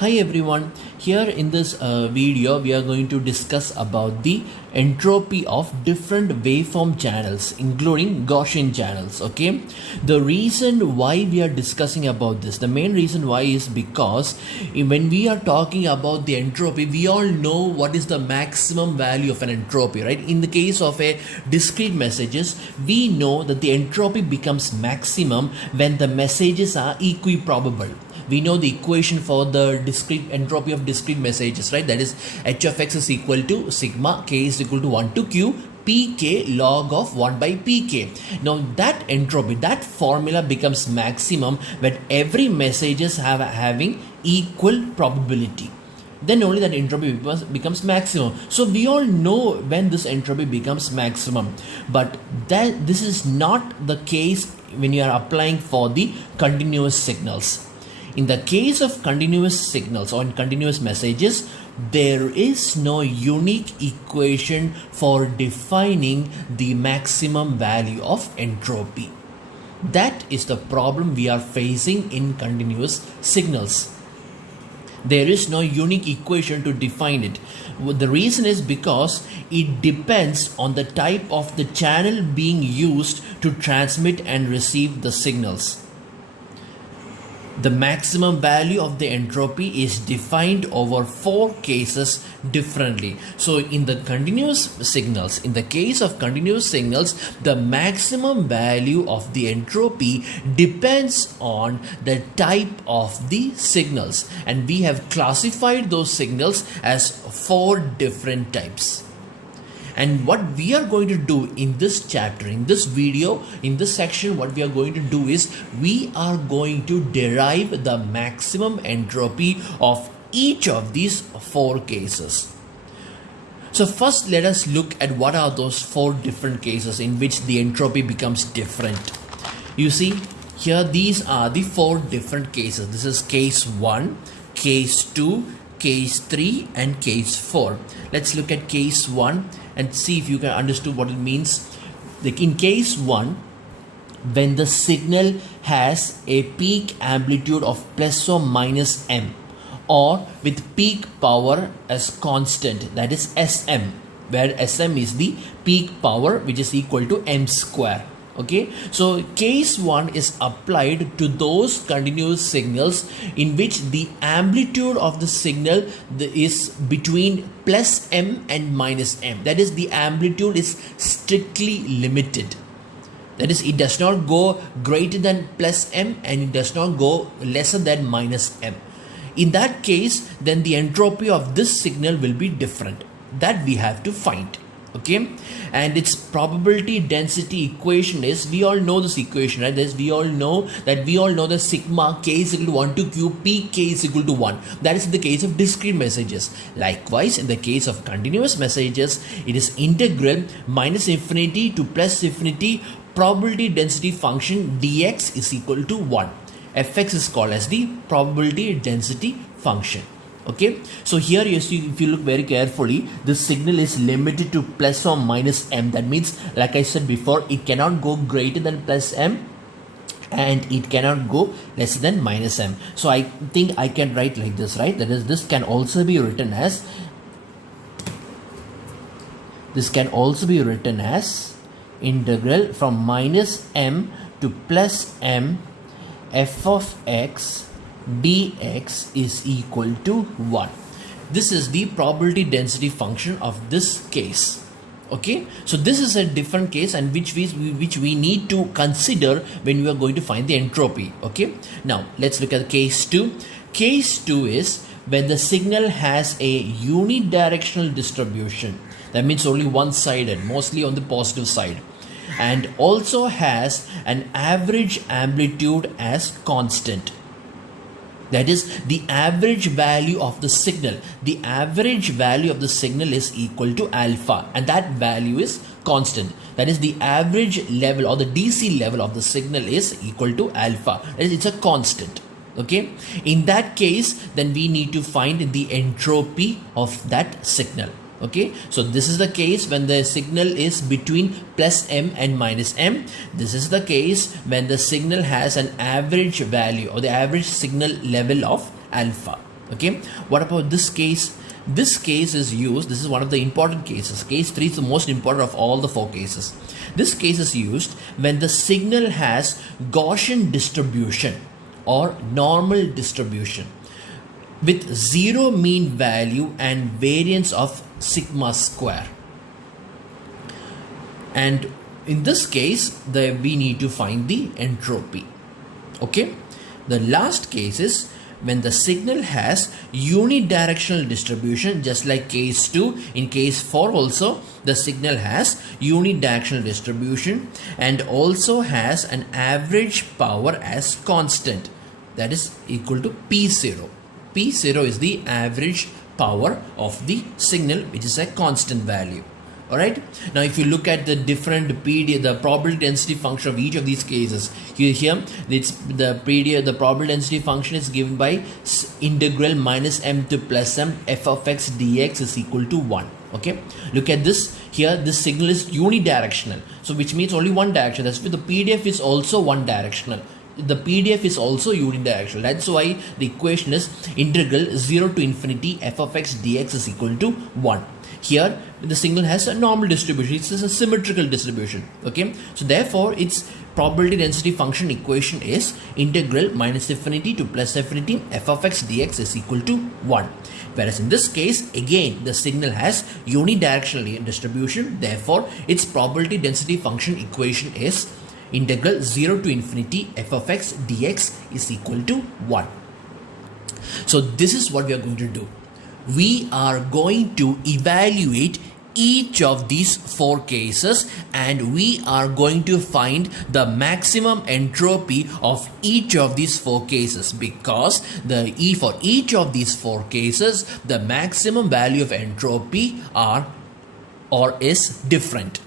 Hi everyone, here in this video we are going to discuss about the entropy of different waveform channels including Gaussian channels. Okay, the reason why we are discussing about this, the main reason why is because when we are talking about the entropy, we all know what is the maximum value of an entropy, right? In the case of a discrete messages, we know that the entropy becomes maximum when the messages are equiprobable. We know the equation for the discrete entropy of discrete messages, right? That is h of x is equal to sigma k is equal to 1 to q pk log of 1 by pk. Now that entropy, that formula becomes maximum when every messages having equal probability. Then only that entropy becomes maximum. So we all know when this entropy becomes maximum, but this is not the case when you are applying for the continuous signals. In the case of continuous signals or in continuous messages, there is no unique equation for defining the maximum value of entropy. That is the problem we are facing in continuous signals. There is no unique equation to define it. The reason is because it depends on the type of the channel being used to transmit and receive the signals. The maximum value of the entropy is defined over 4 cases differently. So in the continuous signals, in the case of continuous signals, the maximum value of the entropy depends on the type of the signals, and we have classified those signals as 4 different types. And what we are going to do in this chapter, in this video, in this section, what we are going to do is we are going to derive the maximum entropy of each of these 4 cases. So first let us look at what are those 4 different cases in which the entropy becomes different. You see here, these are the 4 different cases. This is case 1, case 2, case 3 and case 4. Let's look at case 1 and see if you can understand what it means. Like in case 1, when the signal has a peak amplitude of plus or minus m, or with peak power as constant, that is Sm, where Sm is the peak power which is equal to m square. Okay, so case 1 is applied to those continuous signals in which the amplitude of the signal is between plus m and minus m. That is, the amplitude is strictly limited. That is, it does not go greater than plus m and it does not go lesser than minus m. In that case, then the entropy of this signal will be different. That we have to find. Okay, and its probability density equation is, we all know this equation, right? We all know that sigma k is equal to 1 to q p k is equal to 1. That is in the case of discrete messages. Likewise, in the case of continuous messages, it is integral minus infinity to plus infinity probability density function dx is equal to 1. Fx is called as the probability density function. Okay, so here you see, if you look very carefully, the signal is limited to plus or minus m. That means, like I said before, it cannot go greater than plus m and it cannot go less than minus m. So I think I can write like this, right? That is, this can also be written as integral from minus m to plus m f of x dx is equal to 1. This is the probability density function of this case. Okay, so this is a different case and which we need to consider when we are going to find the entropy. Okay, now let's look at case 2. Case 2 is when the signal has a unidirectional distribution. That means only one-sided, mostly on the positive side, and also has an average amplitude as constant. That is, the average value of the signal. The average value of the signal is equal to alpha, and that value is constant. That is, the average level or the DC level of the signal is equal to alpha. It's a constant. Okay, in that case, then we need to find the entropy of that signal. Okay, so this is the case when the signal is between plus m and minus m. This is the case when the signal has an average value or the average signal level of alpha. Okay, what about this case? This case is used, this is one of the important cases. Case 3 is the most important of all the 4 cases. This case is used when the signal has Gaussian distribution or normal distribution with zero mean value and variance of sigma square. And in this case, we need to find the entropy. Okay, the last case is when the signal has unidirectional distribution, just like case 2. In case 4 also, the signal has unidirectional distribution and also has an average power as constant, that is equal to P0. P0 is the average power of the signal, which is a constant value. Alright, now if you look at the different PD, the probability density function of each of these cases, here it's the probability density function is given by integral minus m to plus m f of x dx is equal to 1. Okay, look at this here, this signal is unidirectional, so which means only one direction. That's why the PDF is also one directional. The PDF is also unidirectional. That's why the equation is integral 0 to infinity f of x dx is equal to 1. Here the signal has a normal distribution, it's a symmetrical distribution. Okay, so therefore its probability density function equation is integral minus infinity to plus infinity f of x dx is equal to 1. Whereas in this case, again the signal has unidirectional distribution, therefore its probability density function equation is integral 0 to infinity f of x dx is equal to 1. So this is what we are going to do. We are going to evaluate each of these 4 cases and we are going to find the maximum entropy of each of these 4 cases, because for each of these 4 cases the maximum value of entropy is different.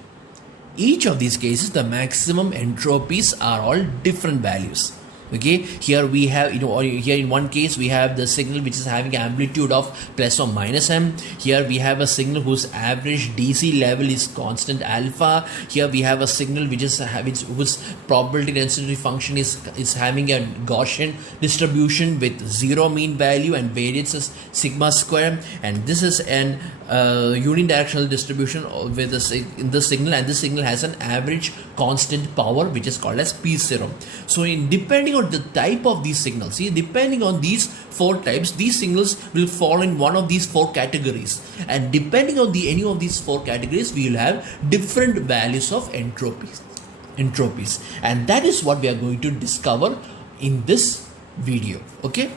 Each of these cases the maximum entropies are all different values. Okay, here we have, here in one case we have the signal which is having amplitude of plus or minus m. Here we have a signal whose average DC level is constant alpha. Here we have a signal whose probability density function is having a Gaussian distribution with zero mean value and variance is sigma square. And this is an unidirectional distribution with in the signal, and this signal has an average constant power which is called as P0. So depending on the type of these signals, depending on these 4 types, these signals will fall in one of these 4 categories, and depending on any of these 4 categories we will have different values of entropies, and that is what we are going to discover in this video. Okay,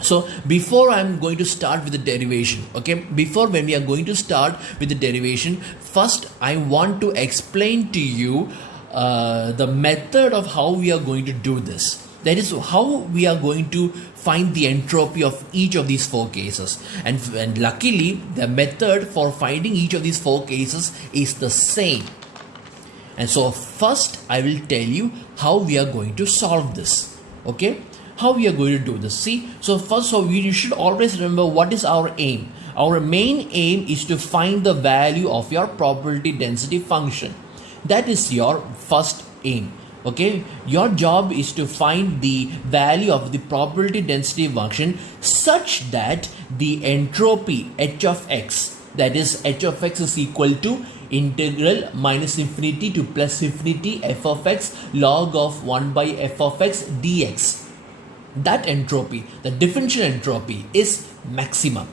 so before I'm going to start with the derivation, when we are going to start with the derivation, first I want to explain to you the method of how we are going to do this. That is how we are going to find the entropy of each of these 4 cases. And luckily the method for finding each of these 4 cases is the same. And so first I will tell you how we are going to solve this. Okay, how we are going to do this. So first, we should always remember what is our aim. Our main aim is to find the value of your probability density function. That is your first aim. Okay, your job is to find the value of the probability density function such that the entropy h of x, that is h of x is equal to integral minus infinity to plus infinity f of x log of 1 by f of x dx. That entropy, the differential entropy, is maximum.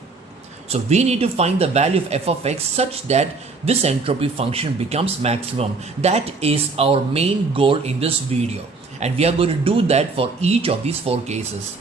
So we need to find the value of f of x such that this entropy function becomes maximum. That is our main goal in this video, and we are going to do that for each of these 4 cases.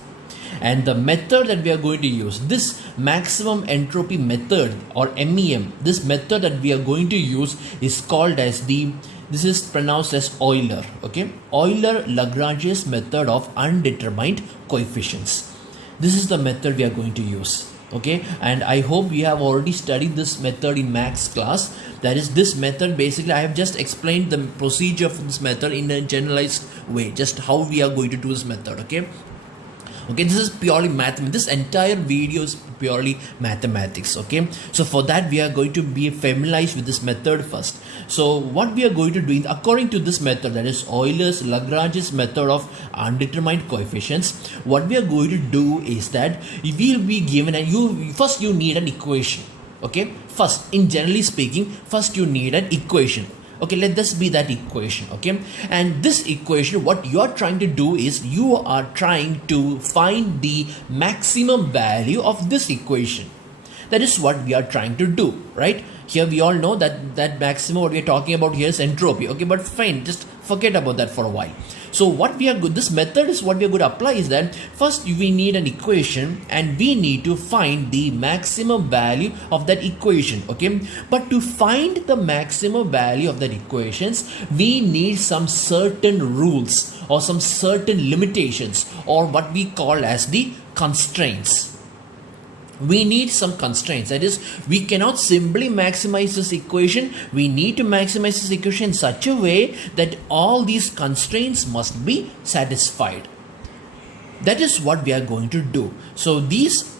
And the method that we are going to use, this maximum entropy method or MEM, this method that we are going to use is called as this is pronounced as Euler. Okay, Euler Lagrange's method of undetermined coefficients. This is the method we are going to use. Okay, and I hope you have already studied this method in maths class. That is, this method, basically I have just explained the procedure for this method in a generalized way, just how we are going to do this method. Okay, Okay, this is purely mathematics. This entire video is purely mathematics. Okay, so for that we are going to be familiarized with this method first. So what we are going to do, according to this method, that is Euler's Lagrange's method of undetermined coefficients, what we are going to do is that we will be given, and you need an equation. Okay, first, in generally speaking, first you need an equation. Okay, let this be that equation. Okay, and this equation, what you are trying to do is you are trying to find the maximum value of this equation. That is what we are trying to do, right? Here we all know that maximum, what we are talking about here is entropy. Okay, but fine, just forget about that for a while. So what we are good, this method is what we are going to apply is that first we need an equation and we need to find the maximum value of that equation. Okay, but to find the maximum value of that equations, we need some certain rules or some certain limitations, or what we call as the constraints. We need some constraints. That is, we cannot simply maximize this equation. We need to maximize this equation in such a way that all these constraints must be satisfied. That is what we are going to do. So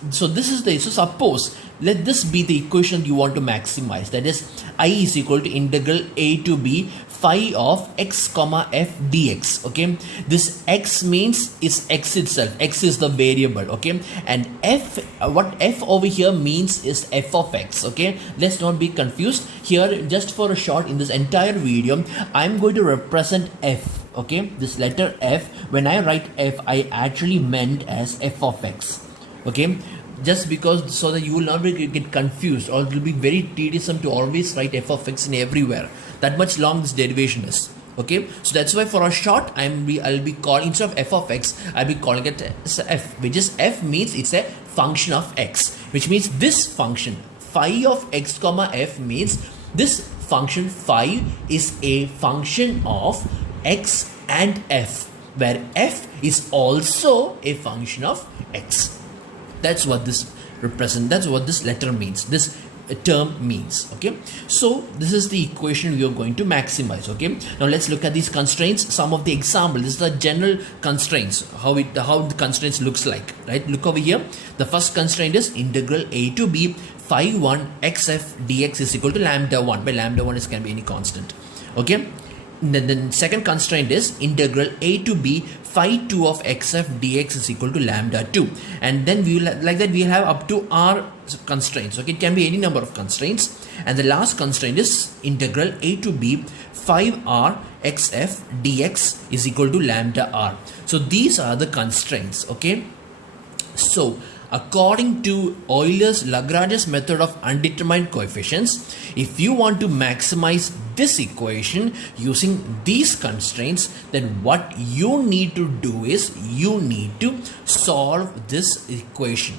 suppose, let this be the equation you want to maximize. That is, I is equal to integral a to b phi of x comma f dx. Okay, this x means is x itself. X is the variable. Okay, and f, what f over here means is f of x. Okay, let's not be confused here. Just for a short, in this entire video, I'm going to represent f. Okay, this letter f, when I write f, I actually meant as f of x. Okay, just because, so that you will not get confused, or it will be very tedious to always write f of x in everywhere. That much long this derivation is. Okay, so that's why for a short I'll be calling, instead of f of x, I'll be calling it as f, which is f means it's a function of x, which means this function phi of x comma f means this function phi is a function of x and f, where f is also a function of x. That's what this represents. That's what this letter means. This term means. Okay, so this is the equation we are going to maximize. Okay, now let's look at these constraints. Some of the examples. This is the general constraints, how the constraints looks like, right? Look over here. The first constraint is integral a to b phi 1 xf dx is equal to lambda 1, where lambda 1 can be any constant. Okay, then the second constraint is integral a to b phi 2 of xf dx is equal to lambda 2, and then we will, like that, we will have up to r constraints. Okay, it can be any number of constraints, and the last constraint is integral a to b 5r xf dx is equal to lambda r. So these are the constraints. Okay, so according to Euler's Lagrange's method of undetermined coefficients, if you want to maximize this equation using these constraints, then what you need to do is you need to solve this equation.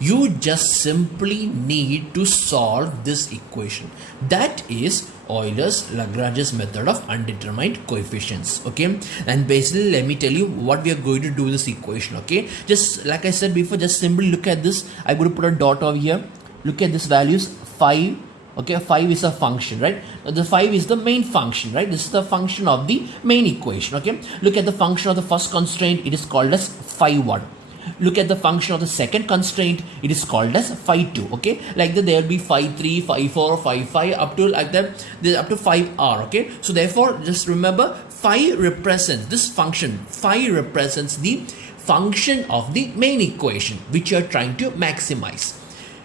You just simply need to solve this equation. That is Euler's Lagrange's method of undetermined coefficients. Okay, and basically let me tell you what we are going to do with this equation. Okay, just like I said before, just simply look at this. I'm going to put a dot over here. Look at this values 5. Okay, 5 is a function, right? The 5 is the main function, right? This is the function of the main equation. Okay, look at the function of the first constraint. It is called as phi 1. Look at the function of the second constraint. It is called as phi 2. Okay, like that, there will be phi 3, phi 4, phi 5, up to like that, up to 5r. Okay, so therefore just remember, phi represents this function. Phi represents the function of the main equation which you are trying to maximize.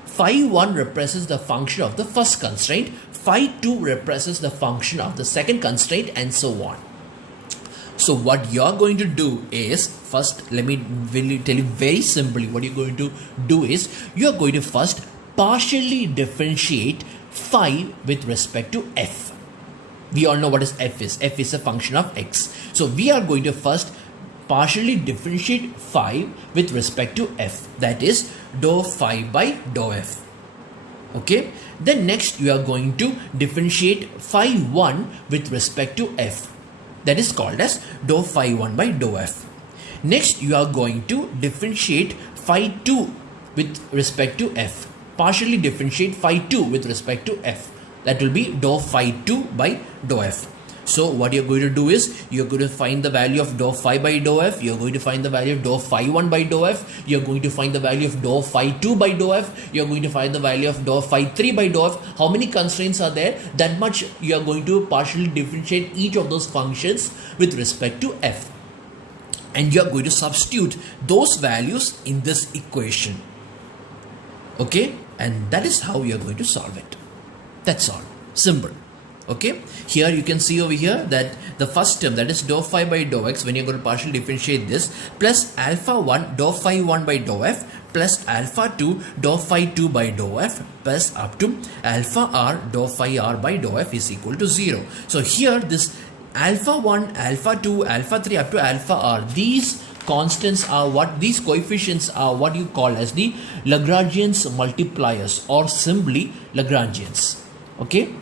Phi 1 represents the function of the first constraint. Phi 2 represents the function of the second constraint, and so on. So what you're going to do is, first let me really tell you very simply, what you're going to do is you're going to first partially differentiate phi with respect to f. We all know what is f is. F is a function of x. So we are going to first partially differentiate phi with respect to f. That is dou phi by dou f. Okay. Then next you are going to differentiate phi 1 with respect to f. That is called as dou phi 1 by dou f. Next you are going to differentiate phi 2 with respect to f. Partially differentiate phi 2 with respect to f. That will be dou phi 2 by dou f. So what you're going to do is you're going to find the value of dou phi by dou f, you're going to find the value of dou phi 1 by dou f, you're going to find the value of dou phi 2 by dou f, you're going to find the value of dou phi 3 by dou f. How many constraints are there? That much you are going to partially differentiate each of those functions with respect to f. And you are going to substitute those values in this equation. Okay, and that is how you are going to solve it. That's all. Simple. Okay, here you can see over here that the first term, that is dou phi by dou x, when you're going to partially differentiate this, plus alpha 1 dou phi 1 by dou f, plus alpha 2 dou phi 2 by dou f, plus up to alpha r dou phi r by dou f is equal to 0. So here this alpha 1, alpha 2, alpha 3 up to alpha r, these constants are what, these coefficients are what you call as the Lagrangian multipliers, or simply Lagrangians. Okay.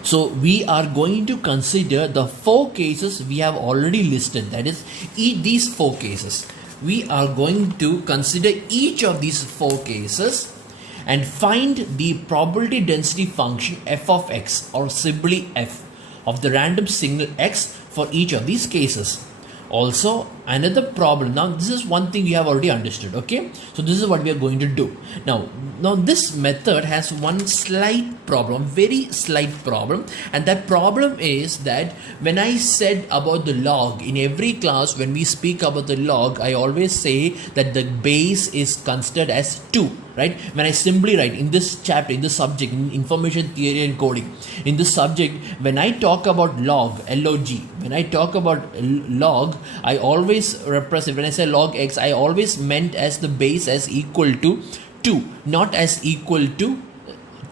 So we are going to consider the 4 cases we have already listed, that is these 4 cases. We are going to consider each of these 4 cases and find the probability density function f of x, or simply f, of the random signal x for each of these cases. Also another problem, now this is one thing we have already understood. Okay, so this is what we are going to do now. This method has one slight problem, very slight problem, and that problem is that when I said about the log, in every class when we speak about the log, I always say that the base is considered as 2, right? When I simply write in this chapter, in this subject, in information theory and coding, in this subject, when I talk about log, log, when I talk about log, I always represent, when I say log x, I always meant as the base as equal to 2, not as equal to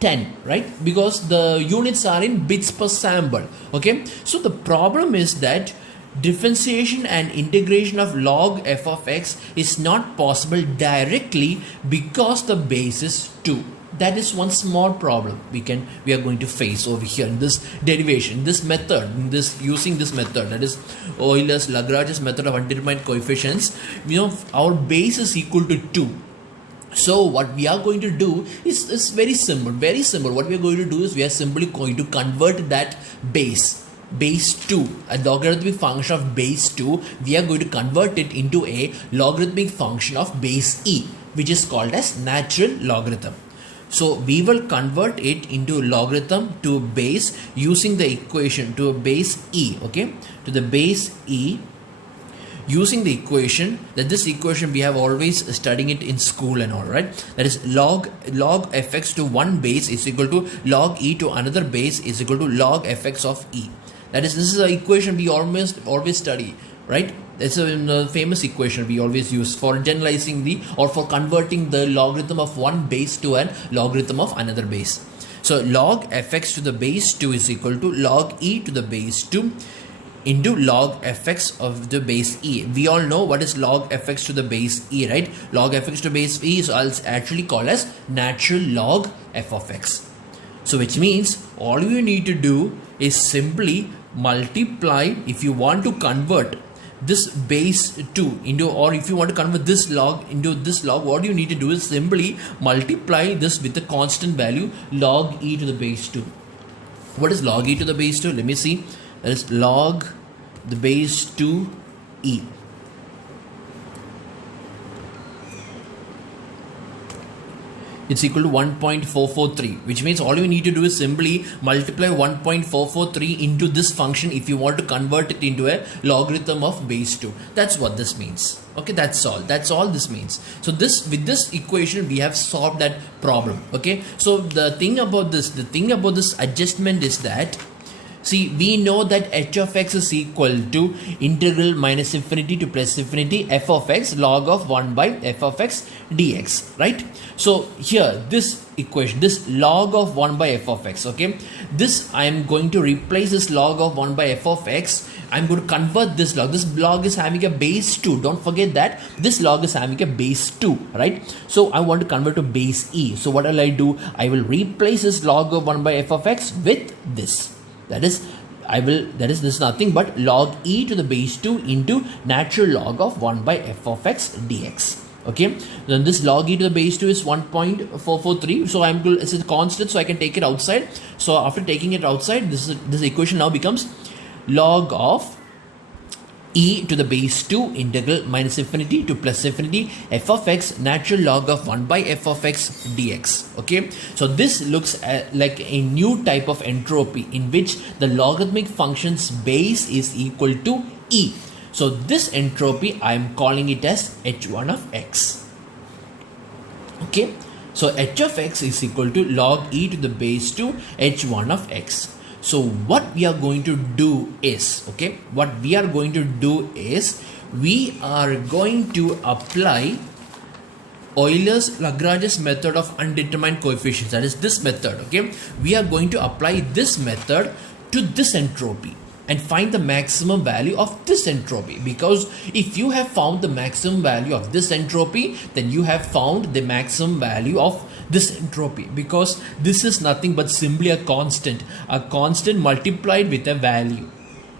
10, right? Because the units are in bits per sample. Okay, so the problem is that differentiation and integration of log f of x is not possible directly because the base is 2. That is one small problem we are going to face over here in this derivation, this method, in this using this method, that is Euler's Lagrange's method of undetermined coefficients. Our base is equal to 2. So what we are going to do is very simple, very simple. What we are going to do is we are simply going to convert that base 2, a logarithmic function of base 2, we are going to convert it into a logarithmic function of base e, which is called as natural logarithm. So we will convert it into logarithm to base using the equation to a base e, okay, to the base e, using the equation, that this equation we have always studying it in school and all, right? That is log fx to one base is equal to log e to another base is equal to log fx of e. That is, this is an equation we always study, right? It's a famous equation we always use for generalizing or for converting the logarithm of one base to a logarithm of another base. So log fx to the base 2 is equal to log e to the base 2 into log fx of the base e. We all know what is log fx to the base e, right? Log fx to base e is actually called as natural log f of x. So which means all you need to do is simply multiply, if you want to convert this base 2 into, or if you want to convert this log into this log, what you need to do is simply multiply this with the constant value log e to the base 2. What is log e to the base 2? Let me see. That is log the base 2 e. It's equal to 1.443, which means all you need to do is simply multiply 1.443 into this function if you want to convert it into a logarithm of base 2. That's what this means. Okay, that's all this means. So with this equation we have solved that problem. Okay, so the thing about this adjustment is that, see, we know that h of x is equal to integral minus infinity to plus infinity f of x log of 1 by f of x dx, right? So here this equation, this log of 1 by f of x, okay, this I am going to replace this log of 1 by f of x. I'm going to convert this log. This log is having a base 2. Don't forget that this log is having a base 2, right? So I want to convert to base e. So what will I do? I will replace this log of 1 by f of x with this. That is, this is nothing but log e to the base 2 into natural log of 1 by f of x dx. Okay, then this log e to the base 2 is 1.443. So it's a constant, so I can take it outside. So after taking it outside, this equation now becomes log of e to the base 2 integral minus infinity to plus infinity f of x natural log of 1 by f of x dx. Okay, so this looks like a new type of entropy in which the logarithmic function's base is equal to e. So this entropy, I am calling it as h1 of x. Okay, so h of x is equal to log e to the base 2 h1 of x. So what we are going to do is, we are going to apply Euler's Lagrange's method of undetermined coefficients. That is this method. Okay, we are going to apply this method to this entropy and find the maximum value of this entropy, because if you have found the maximum value of this entropy, then you have found the maximum value of this entropy, because this is nothing but simply a constant multiplied with a value,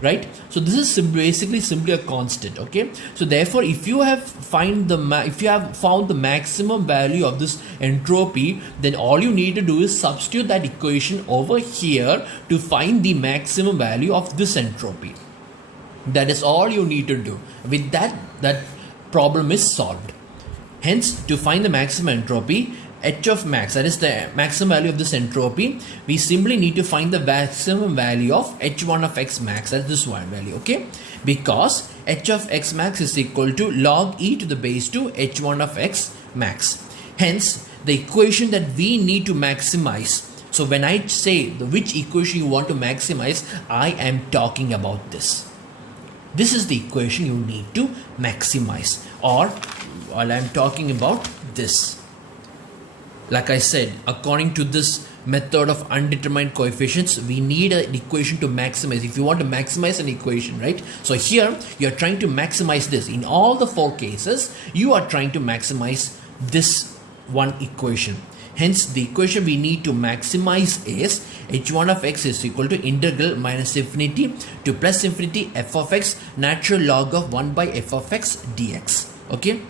right? So this is basically simply a constant. Okay, so therefore if you have found the maximum value of this entropy, then all you need to do is substitute that equation over here to find the maximum value of this entropy. That is all you need to do. With that problem is solved. Hence, to find the maximum entropy, h of max, that is the maximum value of this entropy, we simply need to find the maximum value of h1 of x max, that is this one value. Okay, because h of x max is equal to log e to the base 2 h1 of x max. Hence, the equation that we need to maximize. So when I say which equation you want to maximize, I am talking about this. This is the equation you need to maximize, or while I am talking about this. Like I said, according to this method of undetermined coefficients, we need an equation to maximize. If you want to maximize an equation, right? So here you are trying to maximize this. In all the 4 cases, you are trying to maximize this one equation. Hence, the equation we need to maximize is h1 of x is equal to integral minus infinity to plus infinity f of x natural log of 1 by f of x dx. Okay.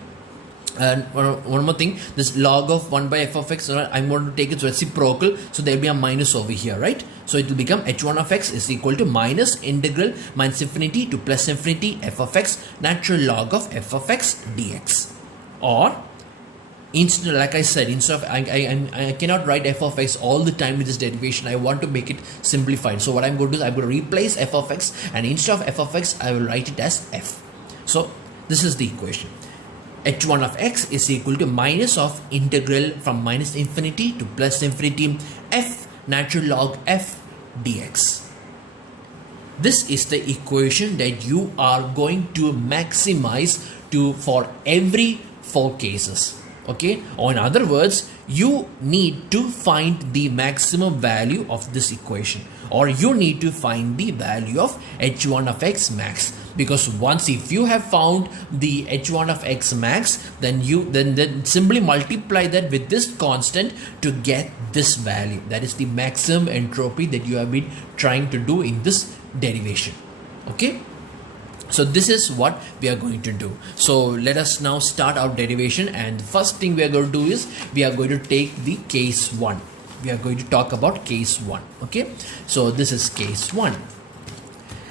And one more thing, this log of 1 by f of x, I'm going to take its reciprocal, so there will be a minus over here, right? So it will become h1 of x is equal to minus integral minus infinity to plus infinity f of x natural log of f of x dx. Or instead, like I said, instead of I cannot write f of x all the time with this derivation. I want to make it simplified. So what I'm going to do is I'm going to replace f of x, and instead of f of x, I will write it as f. So this is the equation. h1 of x is equal to minus of integral from minus infinity to plus infinity f natural log f dx. This is the equation that you are going to maximize for every 4 cases. Okay, or in other words, you need to find the maximum value of this equation, or you need to find the value of h1 of x max. Because once if you have found the h1 of x max, then simply multiply that with this constant to get this value. That is the maximum entropy that you have been trying to do in this derivation. Okay, so this is what we are going to do. So let us now start our derivation, and the first thing we are going to do is we are going to take the case 1. We are going to talk about case 1. Okay, so this is case 1.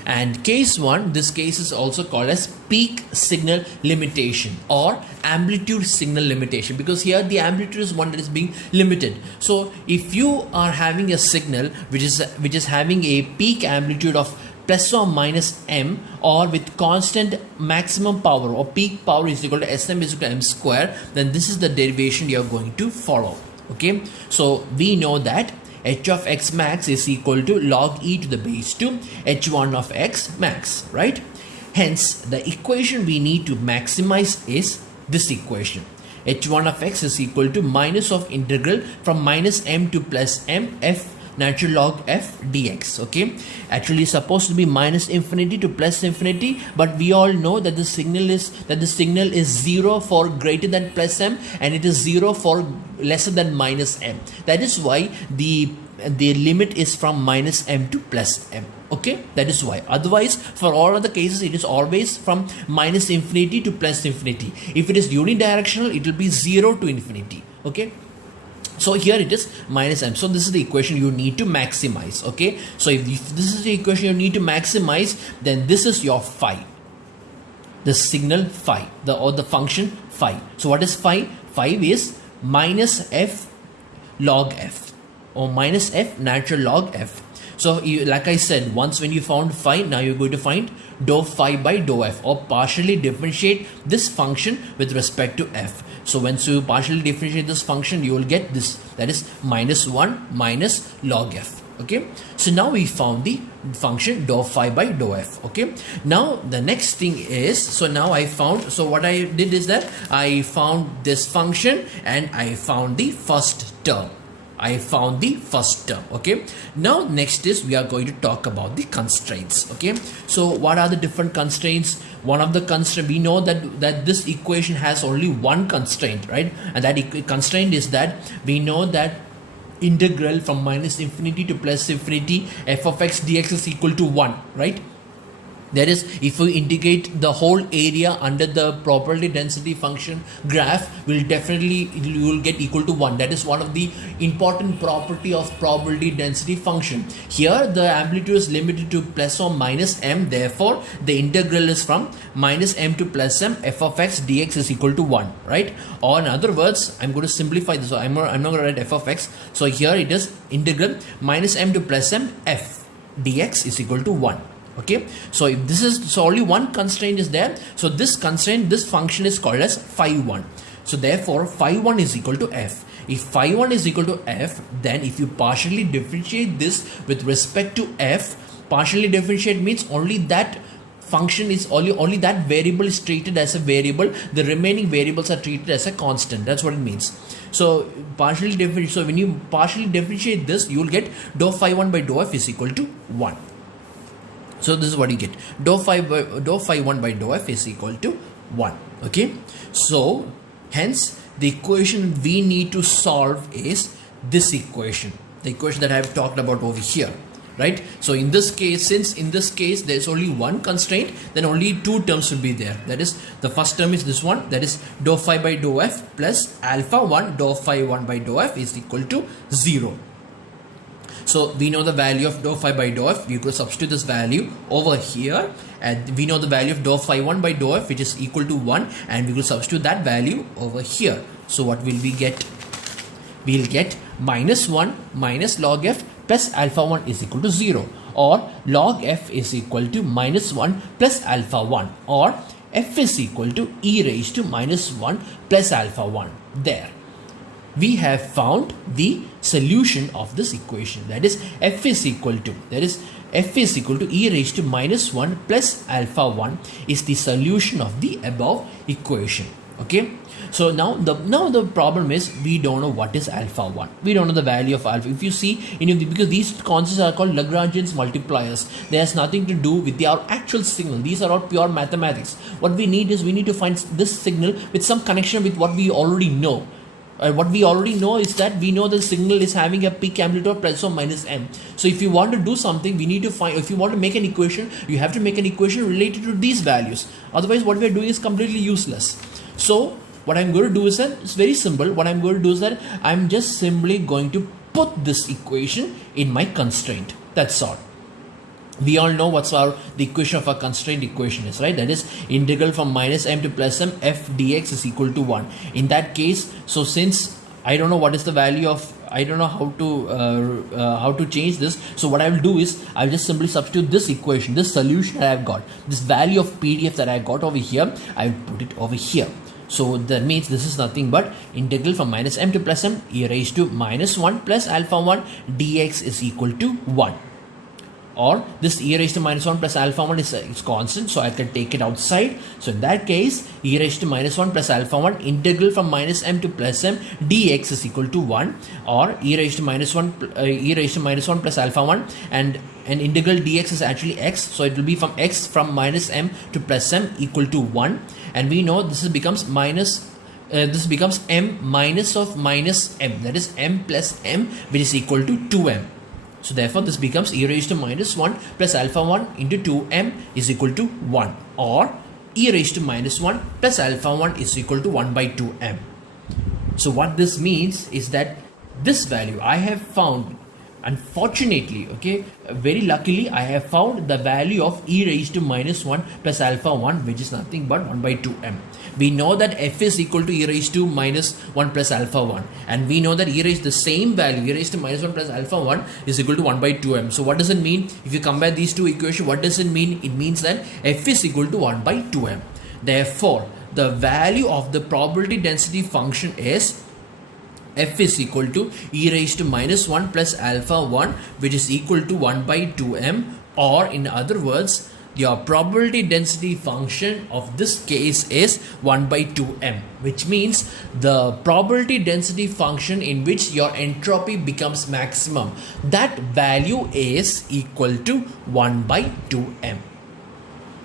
And case 1, this case is also called as peak signal limitation or amplitude signal limitation, because here the amplitude is one that is being limited. So if you are having a signal which is having a peak amplitude of plus or minus m, or with constant maximum power or peak power is equal to Sm is equal to m square, then this is the derivation you are going to follow. Okay, so we know that h of x max is equal to log e to the base 2 h1 of x max, right? Hence, the equation we need to maximize is this equation. h1 of x is equal to minus of integral from minus m to plus m f natural log f dx. Okay, actually it's supposed to be minus infinity to plus infinity, but we all know that the signal is 0 for greater than plus m, and it is 0 for lesser than minus m. That is why the the limit is from minus m to plus m. Okay, that is why. Otherwise, for all other cases, it is always from minus infinity to plus infinity. If it is unidirectional, it will be 0 to infinity. Okay. So here it is minus m. So this is the equation you need to maximize. Okay. So if this is the equation you need to maximize, then this is your phi. The signal phi, or the function phi. So what is phi? Phi is minus f log f, or minus f natural log f. So like I said, once when you found phi, now you're going to find dou phi by dou f, or partially differentiate this function with respect to f. So once you partially differentiate this function, you will get this, that is minus 1 minus log f. Okay, so now we found the function dou phi by dou f. Okay, now the next thing is, so now I found, so what I did is that I found this function and I found the first term. Okay, now next is we are going to talk about the constraints. Okay, so what are the different constraints? One of the constraints, we know that this equation has only one constraint, right? And that constraint is that we know that integral from minus infinity to plus infinity f of x dx is equal to 1, right? That is, if we integrate the whole area under the probability density function graph, will definitely, you will get equal to 1. That is one of the important property of probability density function. Here the amplitude is limited to plus or minus m, therefore the integral is from minus m to plus m, f of x dx is equal to 1, right? Or in other words, I'm going to simplify this, so I'm not going to write f of x. So here it is integral minus m to plus m f dx is equal to 1. Okay, so if this is, so only one constraint is there, so this constraint, this function is called as phi 1. So therefore phi 1 is equal to f. If phi 1 is equal to f, then if you partially differentiate this with respect to f, partially differentiate means only that function is only that variable is treated as a variable, the remaining variables are treated as a constant. That's what it means. So partially differentiate, so when you partially differentiate this, you will get dou phi 1 by dou f is equal to 1. So this is what you get, dou phi 1 by dou f is equal to 1. Okay, so hence the equation we need to solve is this equation, the equation that I have talked about over here, right? So in this case, since in this case there is only one constraint, then only two terms will be there. That is, the first term is this one, that is dou phi by dou f plus alpha 1 dou phi 1 by dou f is equal to 0. So we know the value of dou phi by dou f, we could substitute this value over here, and we know the value of dou phi 1 by dou f, which is equal to 1, and we will substitute that value over here. So what will we get? We'll get minus 1 minus log f plus alpha 1 is equal to 0, or log f is equal to minus 1 plus alpha 1, or f is equal to e raised to minus 1 plus alpha 1. There we have found the solution of this equation, that is f is equal to e raised to minus 1 plus alpha 1 is the solution of the above equation. Okay, so now the problem is we don't know what is alpha 1. We don't know the value of alpha. If you see, because these constants are called Lagrangian multipliers, there has nothing to do with our actual signal. These are all pure mathematics. What we need is, we need to find this signal with some connection with what we already know. What we already know is that we know the signal is having a peak amplitude plus or minus m. So if you want to do something, we need to find, if you want to make an equation, you have to make an equation related to these values. Otherwise what we are doing is completely useless. So what I'm going to do is that, it's very simple. What I'm going to do is that I'm just simply going to put this equation in my constraint. That's all. We all know what's the equation of our constraint equation is, right? That is integral from minus m to plus m f dx is equal to 1. In that case, so since I don't know what is the value of, I don't know how to change this, so what I will do is I'll just simply substitute this equation, this solution that I've got, this value of PDF that I got over here, I will put it over here. So that means this is nothing but integral from minus m to plus m e raised to minus 1 plus alpha 1 dx is equal to 1. Or this e raised to minus 1 plus alpha 1 is constant, so I can take it outside. So in that case, e raised to minus 1 plus alpha 1 integral from minus m to plus m dx is equal to 1, or e raised to minus 1 plus alpha 1, and integral dx is actually x, so it will be from x from minus m to plus m equal to 1, and we know this becomes minus this becomes m minus of minus m, that is m plus m, which is equal to 2m. So therefore this becomes e raised to minus 1 plus alpha 1 into 2m is equal to 1, or e raised to minus 1 plus alpha 1 is equal to 1 by 2m. So what this means is that this value I have found, unfortunately, okay, very luckily I have found the value of e raised to minus 1 plus alpha 1, which is nothing but 1 by 2m. We know that f is equal to e raised to minus 1 plus alpha 1, and we know that e raised the same value, e raised to minus 1 plus alpha 1 is equal to 1 by 2m. So what does it mean? If you compare these two equations, what does it mean? It means that f is equal to 1 by 2m. Therefore, the value of the probability density function is f is equal to e raised to minus 1 plus alpha 1, which is equal to 1 by 2m, or in other words, your probability density function of this case is 1 by 2m, which means the probability density function in which your entropy becomes maximum, that value is equal to 1 by 2m.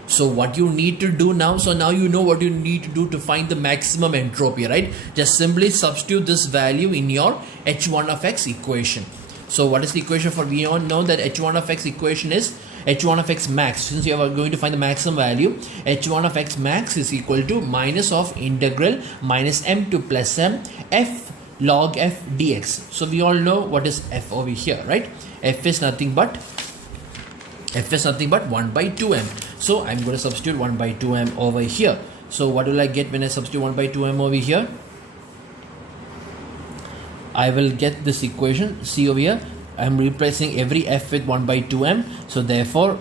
So what you need to do now, so now you know what you need to do to find the maximum entropy, right? Just simply substitute this value in your h1 of x equation. So what is the equation for? We all know that h1 of x equation is h1 of x max. Since you are going to find the maximum value, h1 of x max is equal to minus of integral minus m to plus m f log f dx. So we all know what is f over here, right? F is nothing but 1 by 2m. So I'm going to substitute 1 by 2m over here. So what will I get when I substitute 1 by 2m over here? I will get this equation. See over here, I am replacing every f with 1 by 2m. So therefore,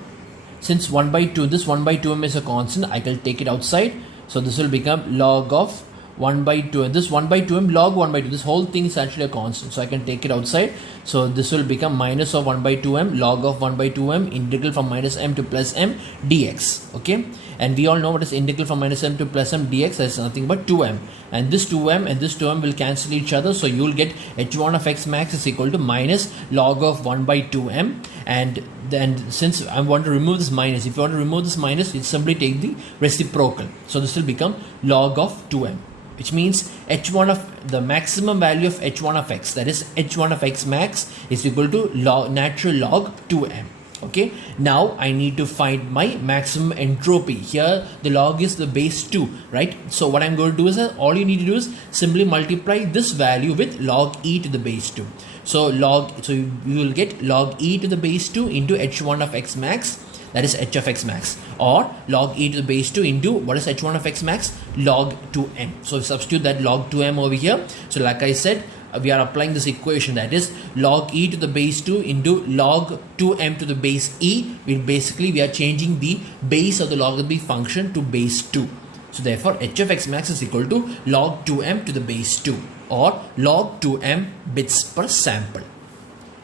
since 1 by 2, this 1 by 2m is a constant, I can take it outside. So this will become log of 1 by 2, and this 1 by 2m log 1 by 2, this whole thing is actually a constant, so I can take it outside. So this will become minus of 1 by 2m log of 1 by 2m integral from minus m to plus m dx. Okay, and we all know what is integral from minus m to plus m dx, that's nothing but 2m, and this 2m and this 2m will cancel each other, so you will get h1 of x max is equal to minus log of 1 by 2m. And then since I want to remove this minus, if you want to remove this minus, you simply take the reciprocal, so this will become log of 2m, which means h1 of the maximum value of h1 of x, that is h1 of x max, is equal to natural log 2m. Okay, now I need to find my maximum entropy. Here the log is the base 2, right? So what I'm going to do is all you need to do is simply multiply this value with log e to the base 2. So you will get log e to the base 2 into h1 of x max, that is h of x max, or log e to the base 2 into what is h1 of x max, log 2m. So substitute that log 2m over here. So like I said, we are applying this equation, that is log e to the base 2 into log 2m to the base e. We are changing the base of the logarithmic function to base 2. So therefore h of x max is equal to log 2m to the base 2, or log 2m bits per sample.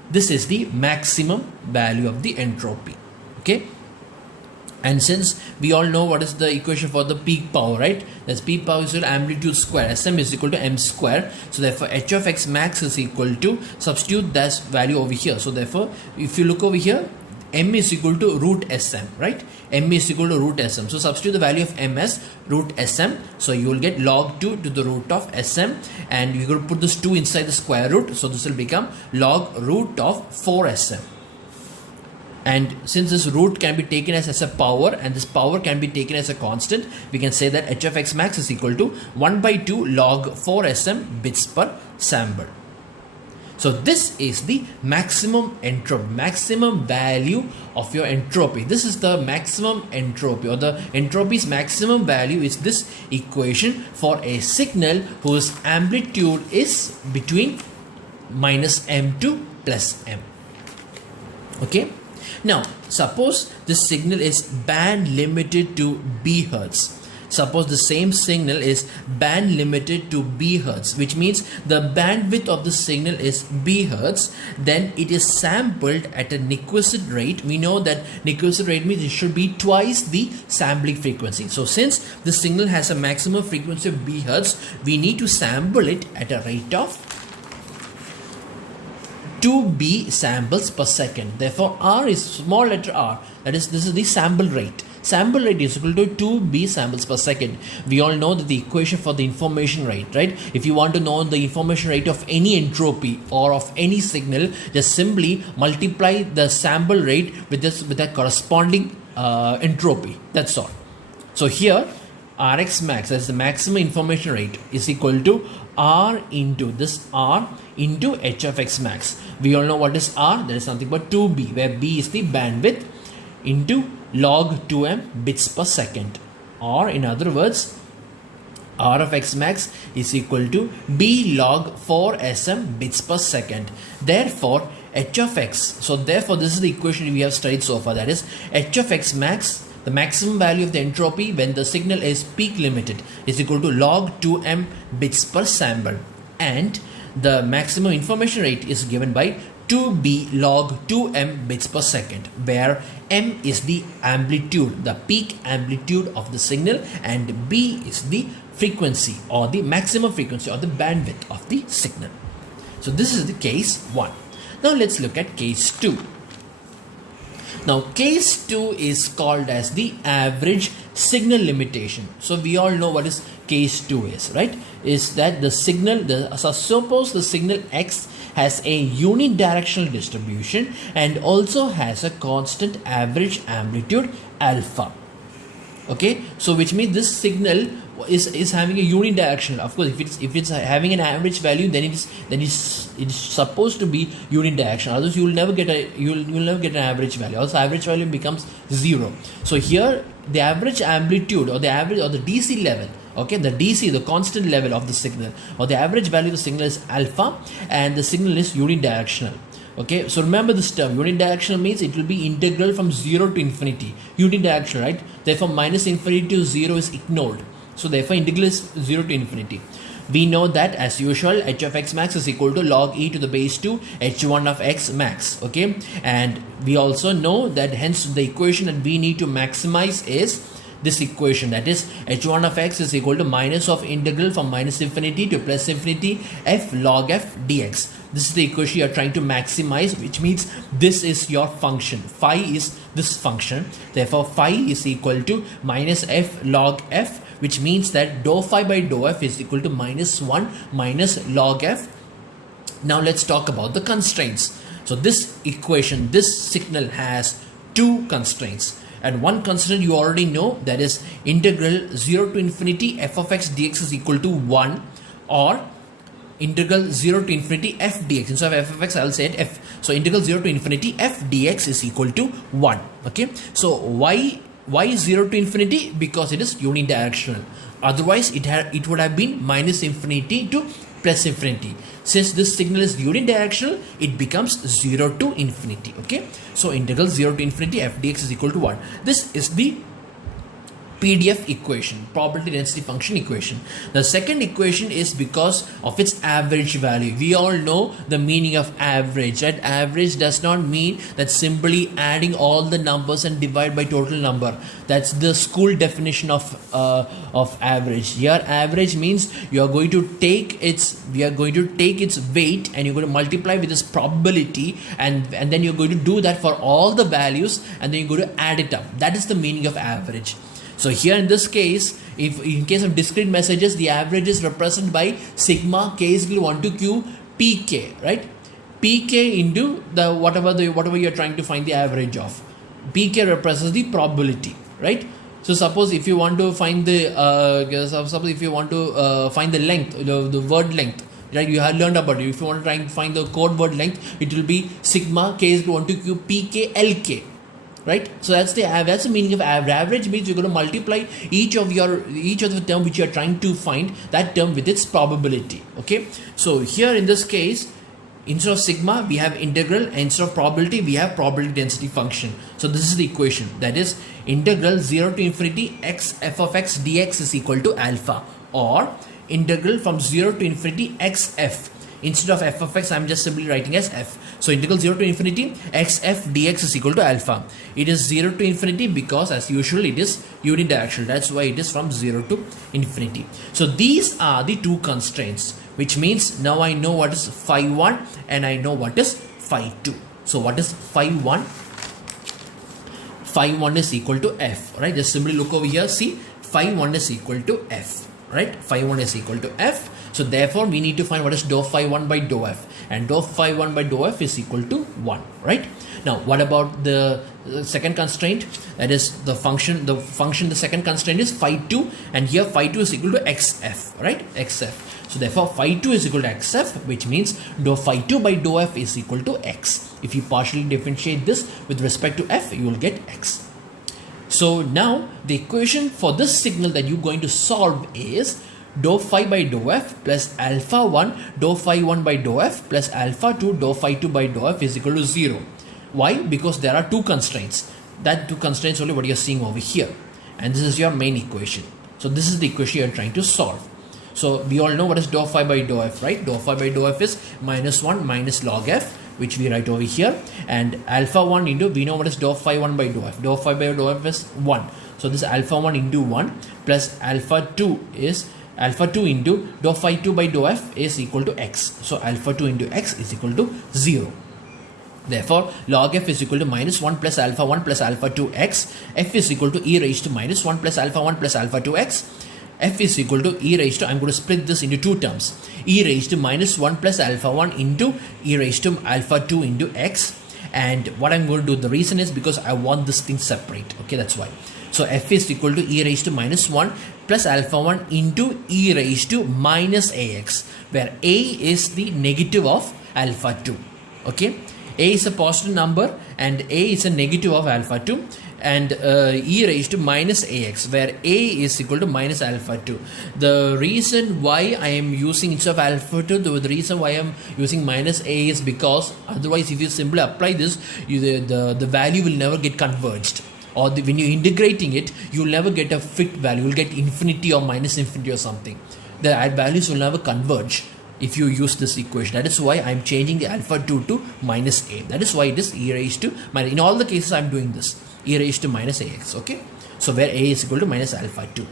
This is the maximum value of the entropy. Okay, and since we all know what is the equation for the peak power, right? That's peak power is equal to amplitude square, Sm is equal to m square. So therefore h of x max is equal to, substitute that value over here. So therefore if you look over here, m is equal to root sm, right? M is equal to root sm. So substitute the value of m as root sm. So you will get log 2 to the root of sm, and you're going to put this 2 inside the square root. So this will become log root of 4sm. And since this root can be taken as a power, and this power can be taken as a constant, we can say that h of x max is equal to 1 by 2 log 4sm bits per sample. So this is the maximum entropy, maximum value of your entropy. This is the maximum entropy, or the entropy's maximum value is this equation for a signal whose amplitude is between minus m to plus m. Okay. Now, suppose this signal is band limited to b hertz. Suppose the same signal is band limited to b hertz, which means the bandwidth of the signal is b hertz. Then it is sampled at a Nyquist rate. We know that Nyquist rate means it should be twice the sampling frequency. So since the signal has a maximum frequency of b hertz, we need to sample it at a rate of 2b samples per second. Therefore r is small letter r, that is, this is the sample rate. sample rate is equal to 2b samples per second. We all know that the equation for the information rate, right? If you want to know the information rate of any entropy or of any signal, just simply multiply the sample rate with that corresponding entropy. That's all. So here Rx max, as the maximum information rate, is equal to R into this R into h of x max. We all know what is R. That is nothing but 2b, where b is the bandwidth, into log 2m bits per second. Or in other words, R of x max is equal to b log 4sm bits per second. Therefore h of x, so therefore this is the equation we have studied so far, that is h of x max, the maximum value of the entropy when the signal is peak limited, is equal to log 2m bits per sample, and the maximum information rate is given by 2b log 2m bits per second, where m is the amplitude, the peak amplitude of the signal, and b is the frequency or the maximum frequency or the bandwidth of the signal. So this is the case 1. Now let's look at case 2. Now case 2 is called as the average signal limitation. So we all know what is case 2 is, right? Is that the signal, so suppose the signal x has a unidirectional distribution and also has a constant average amplitude alpha. Okay, so which means this signal is having a unidirectional. Of course, if it's having an average value, then it's supposed to be unidirectional. Otherwise, you'll never get an average value. Also, average value becomes 0. So here, the average amplitude or the average or the DC level, okay, the DC, the constant level of the signal, or the average value of the signal is alpha, and the signal is unidirectional. Okay, so remember this term, unidirectional means it will be integral from 0 to infinity. Unidirectional, right? Therefore, minus infinity to 0 is ignored. So therefore, integral is 0 to infinity. We know that as usual, h of x max is equal to log e to the base 2 h1 of x max. Okay, and we also know that hence the equation that we need to maximize is this equation, that is h1 of x is equal to minus of integral from minus infinity to plus infinity f log f dx. This is the equation you are trying to maximize, which means this is your function. Phi is this function. Therefore, phi is equal to minus f log f, which means that dou phi by dou f is equal to minus 1 minus log f. Now let's talk about the constraints. So this equation, this signal has two constraints. And one constraint you already know, that is integral 0 to infinity f of x dx is equal to 1, or integral 0 to infinity f dx. Instead of f of x, I will say it f. So integral 0 to infinity f dx is equal to 1. Okay. So why 0 to infinity? Because it is unidirectional. Otherwise, it would have been minus infinity to plus infinity. Since this signal is unidirectional, it becomes 0 to infinity. Okay. So integral 0 to infinity f dx is equal to 1. This is the PDF equation, probability density function equation. The second equation is because of its average value. We all know the meaning of average, right? Average does not mean that simply adding all the numbers and divide by total number. That's the school definition of average. Here average means we are going to take its weight and you're going to multiply with its probability, and then you're going to do that for all the values, and then you're going to add it up. That is the meaning of average. So here in this case, if in case of discrete messages, the average is represented by sigma k is equal to 1 to q pk, right? Pk into the whatever you're trying to find the average of. Pk represents the probability, right? So suppose if you want to find the find the length, the word length, right? You have learned about it. If you want to try and find the code word length, it will be sigma k is equal to 1 to q pk lk. Right, so that's the meaning of average. Average means you're going to multiply each of the term which you are trying to find, that term with its probability. Okay, so here in this case, instead of sigma we have integral, and instead of probability we have probability density function. So this is the equation, that is integral 0 to infinity x f of x dx is equal to alpha, or integral from 0 to infinity x f. Instead of f of x, I am just simply writing as f. So integral 0 to infinity x f dx is equal to alpha. It is 0 to infinity because as usual it is unidirectional. That's why it is from 0 to infinity. So these are the two constraints, which means now I know what is phi 1 and I know what is phi 2. So what is phi 1? phi 1 is equal to f, right? Just simply look over here, see, phi 1 is equal to f, right? Phi 1 is equal to f. So therefore we need to find what is dou phi 1 by dou f, and dou phi 1 by dou f is equal to 1, right? Now what about the second constraint? That is the function, the second constraint is phi 2, and here phi 2 is equal to xf, right? Xf. So therefore phi 2 is equal to xf, which means dou phi 2 by dou f is equal to x. If you partially differentiate this with respect to f, you will get x. So now the equation for this signal that you're going to solve is dou phi by dou f plus alpha 1 dou phi 1 by dou f plus alpha 2 dou phi 2 by dou f is equal to 0. Why? Because there are two constraints. That two constraints only what you're seeing over here. And this is your main equation. So this is the equation you're trying to solve. So we all know what is dou phi by dou f, right? Dou phi by dou f is minus 1 minus log f, which we write over here. And alpha 1 into, we know what is dou phi 1 by dou f. Dou phi by dou f is 1. So this alpha 1 into 1 plus alpha 2 is alpha 2 into dou phi 2 by dou f is equal to x. So alpha 2 into x is equal to 0. Therefore, log f is equal to minus 1 plus alpha 1 plus alpha 2x. F is equal to e raised to minus 1 plus alpha 1 plus alpha 2x. F is equal to e raised to, I'm going to split this into two terms. E raised to minus 1 plus alpha 1 into e raised to alpha 2 into x. And what I'm going to do, the reason is because I want this thing separate. Okay, that's why. So f is equal to e raised to minus 1 plus alpha 1 into e raised to minus ax, where a is the negative of alpha 2. Okay. A is a positive number and a is a negative of alpha 2, and e raised to minus ax, where a is equal to minus alpha 2. The reason why I am using instead of alpha 2, the reason why I am using minus a is because otherwise if you simply apply this, the value will never get converged. Or when you're integrating it, you'll never get a fit value. You'll get infinity or minus infinity or something. The values will never converge if you use this equation. That is why I'm changing the alpha 2 to minus a. That is why it is e raised to minus. In all the cases I'm doing this, e raised to minus ax. Okay, so where a is equal to minus alpha 2.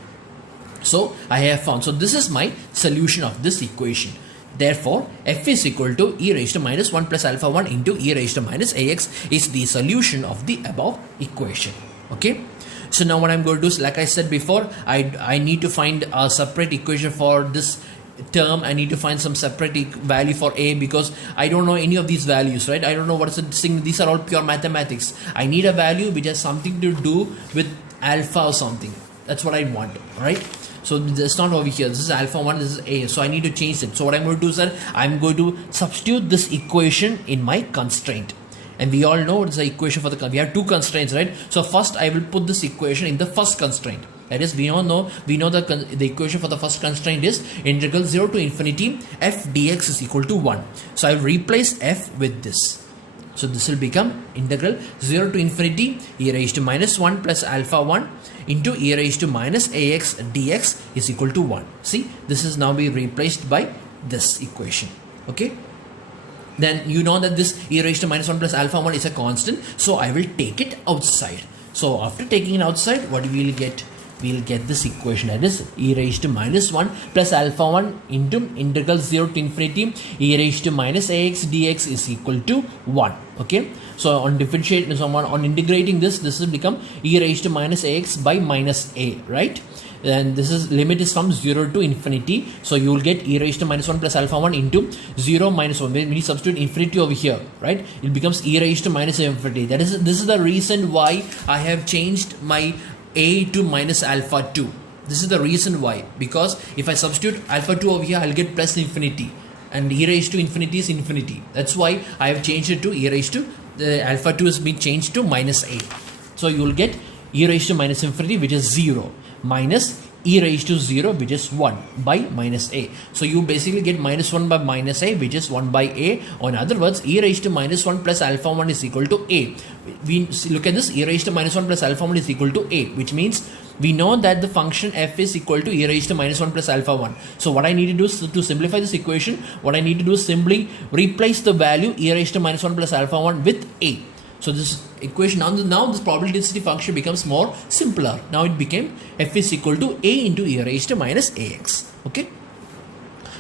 So I have found, so this is my solution of this equation. Therefore f is equal to e raised to minus 1 plus alpha 1 into e raised to minus ax is the solution of the above equation. Okay, so now what I'm going to do is, like I said before, I need to find a separate equation for this term. I need to find some separate value for a, because I don't know any of these values, right? I don't know what is the thing. These are all pure mathematics. I need a value which has something to do with alpha or something. That's what I want, right? So it's not over here. This is alpha 1, this is a. So I need to change it. So what I'm going to do is that I'm going to substitute this equation in my constraint. And we all know it's the equation for the, we have two constraints, right? So first I will put this equation in the first constraint. That is, we know the equation for the first constraint is integral 0 to infinity f dx is equal to 1. So I will replace f with this. So this will become integral 0 to infinity e raised to minus 1 plus alpha 1 into e raised to minus ax dx is equal to 1. See, this is now be replaced by this equation. Okay. Then you know that this e raised to minus 1 plus alpha 1 is a constant. So I will take it outside. So after taking it outside, what we will get? We will get this equation, that is e raised to minus 1 plus alpha 1 into integral 0 to infinity e raised to minus ax dx is equal to 1. Okay. So on differentiating, on integrating this will become e raised to minus ax by minus a, right? And this is limit is from 0 to infinity. So you will get e raised to minus 1 plus alpha 1 into 0 minus 1. When we substitute infinity over here, right, it becomes e raised to minus infinity. This is the reason why I have changed my a to minus alpha 2. This is the reason why, because if I substitute alpha 2 over here, I'll get plus infinity, and e raised to infinity is infinity. That's why I have changed it to e raised to, the alpha 2 has been changed to minus a. So you will get e raised to minus infinity, which is 0, minus e raised to 0, which is 1 by minus a. So you basically get minus 1 by minus a, which is 1 by a. Or in other words, e raised to minus 1 plus alpha 1 is equal to a. We look at this, e raised to minus 1 plus alpha 1 is equal to a, which means we know that the function f is equal to e raised to minus 1 plus alpha 1. So what I need to do is, to simplify this equation, what I need to do is simply replace the value e raised to minus 1 plus alpha 1 with a. So this equation, now this probability density function becomes more simpler. Now it became f is equal to a into e raised to minus ax. Okay.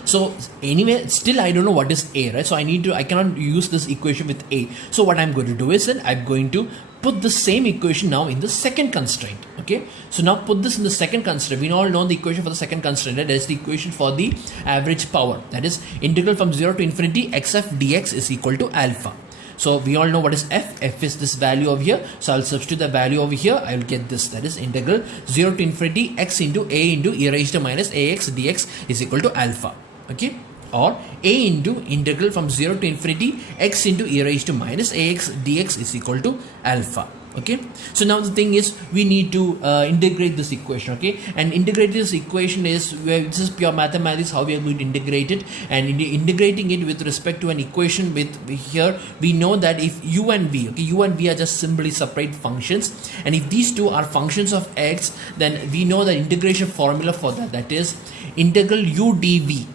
So anyway, still I don't know what is a, right? So I cannot use this equation with a. So what I'm going to do is that I'm going to put the same equation now in the second constraint. Okay, so now put this in the second constraint. We all know the equation for the second constraint, right? That is the equation for the average power, that is integral from 0 to infinity xf dx is equal to alpha. So we all know what is f. F is this value over here. So I'll substitute the value over here. I will get this, that is integral 0 to infinity x into a into e raised to minus ax dx is equal to alpha. Okay, or a into integral from 0 to infinity x into e raised to minus ax dx is equal to alpha. Okay, so now the thing is we need to integrate this equation. Okay, and integrate this equation is this is pure mathematics, how we are going to integrate it, and integrating it with respect to an equation with here we know that if u and v, okay, u and v are just simply separate functions, and if these two are functions of x, then we know the integration formula for that, that is integral u dv.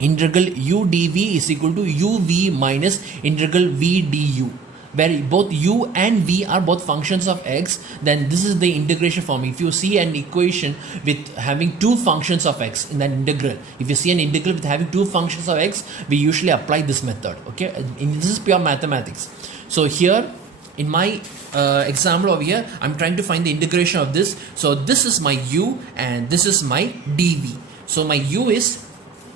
Integral u dv is equal to uv minus integral v du, where both u and v are both functions of x. Then this is the integration form. If you see an equation with having two functions of x in that integral, if you see an integral with having two functions of x, we usually apply this method. Okay, and this is pure mathematics. So here in my example over here, I'm trying to find the integration of this. So this is my u and this is my dv. So my u is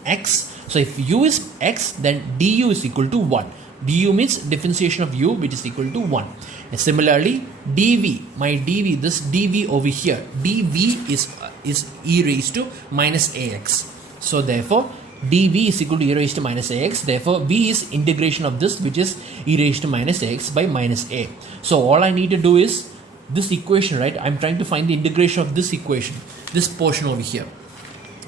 x. So if u is x, then du is equal to 1. Du means differentiation of u, which is equal to 1. And similarly, dv, my dv, this dv over here, dv is e raised to minus ax. So therefore, dv is equal to e raised to minus ax. Therefore, v is integration of this, which is e raised to minus ax by minus a. So all I need to do is this equation, right? I'm trying to find the integration of this equation, this portion over here.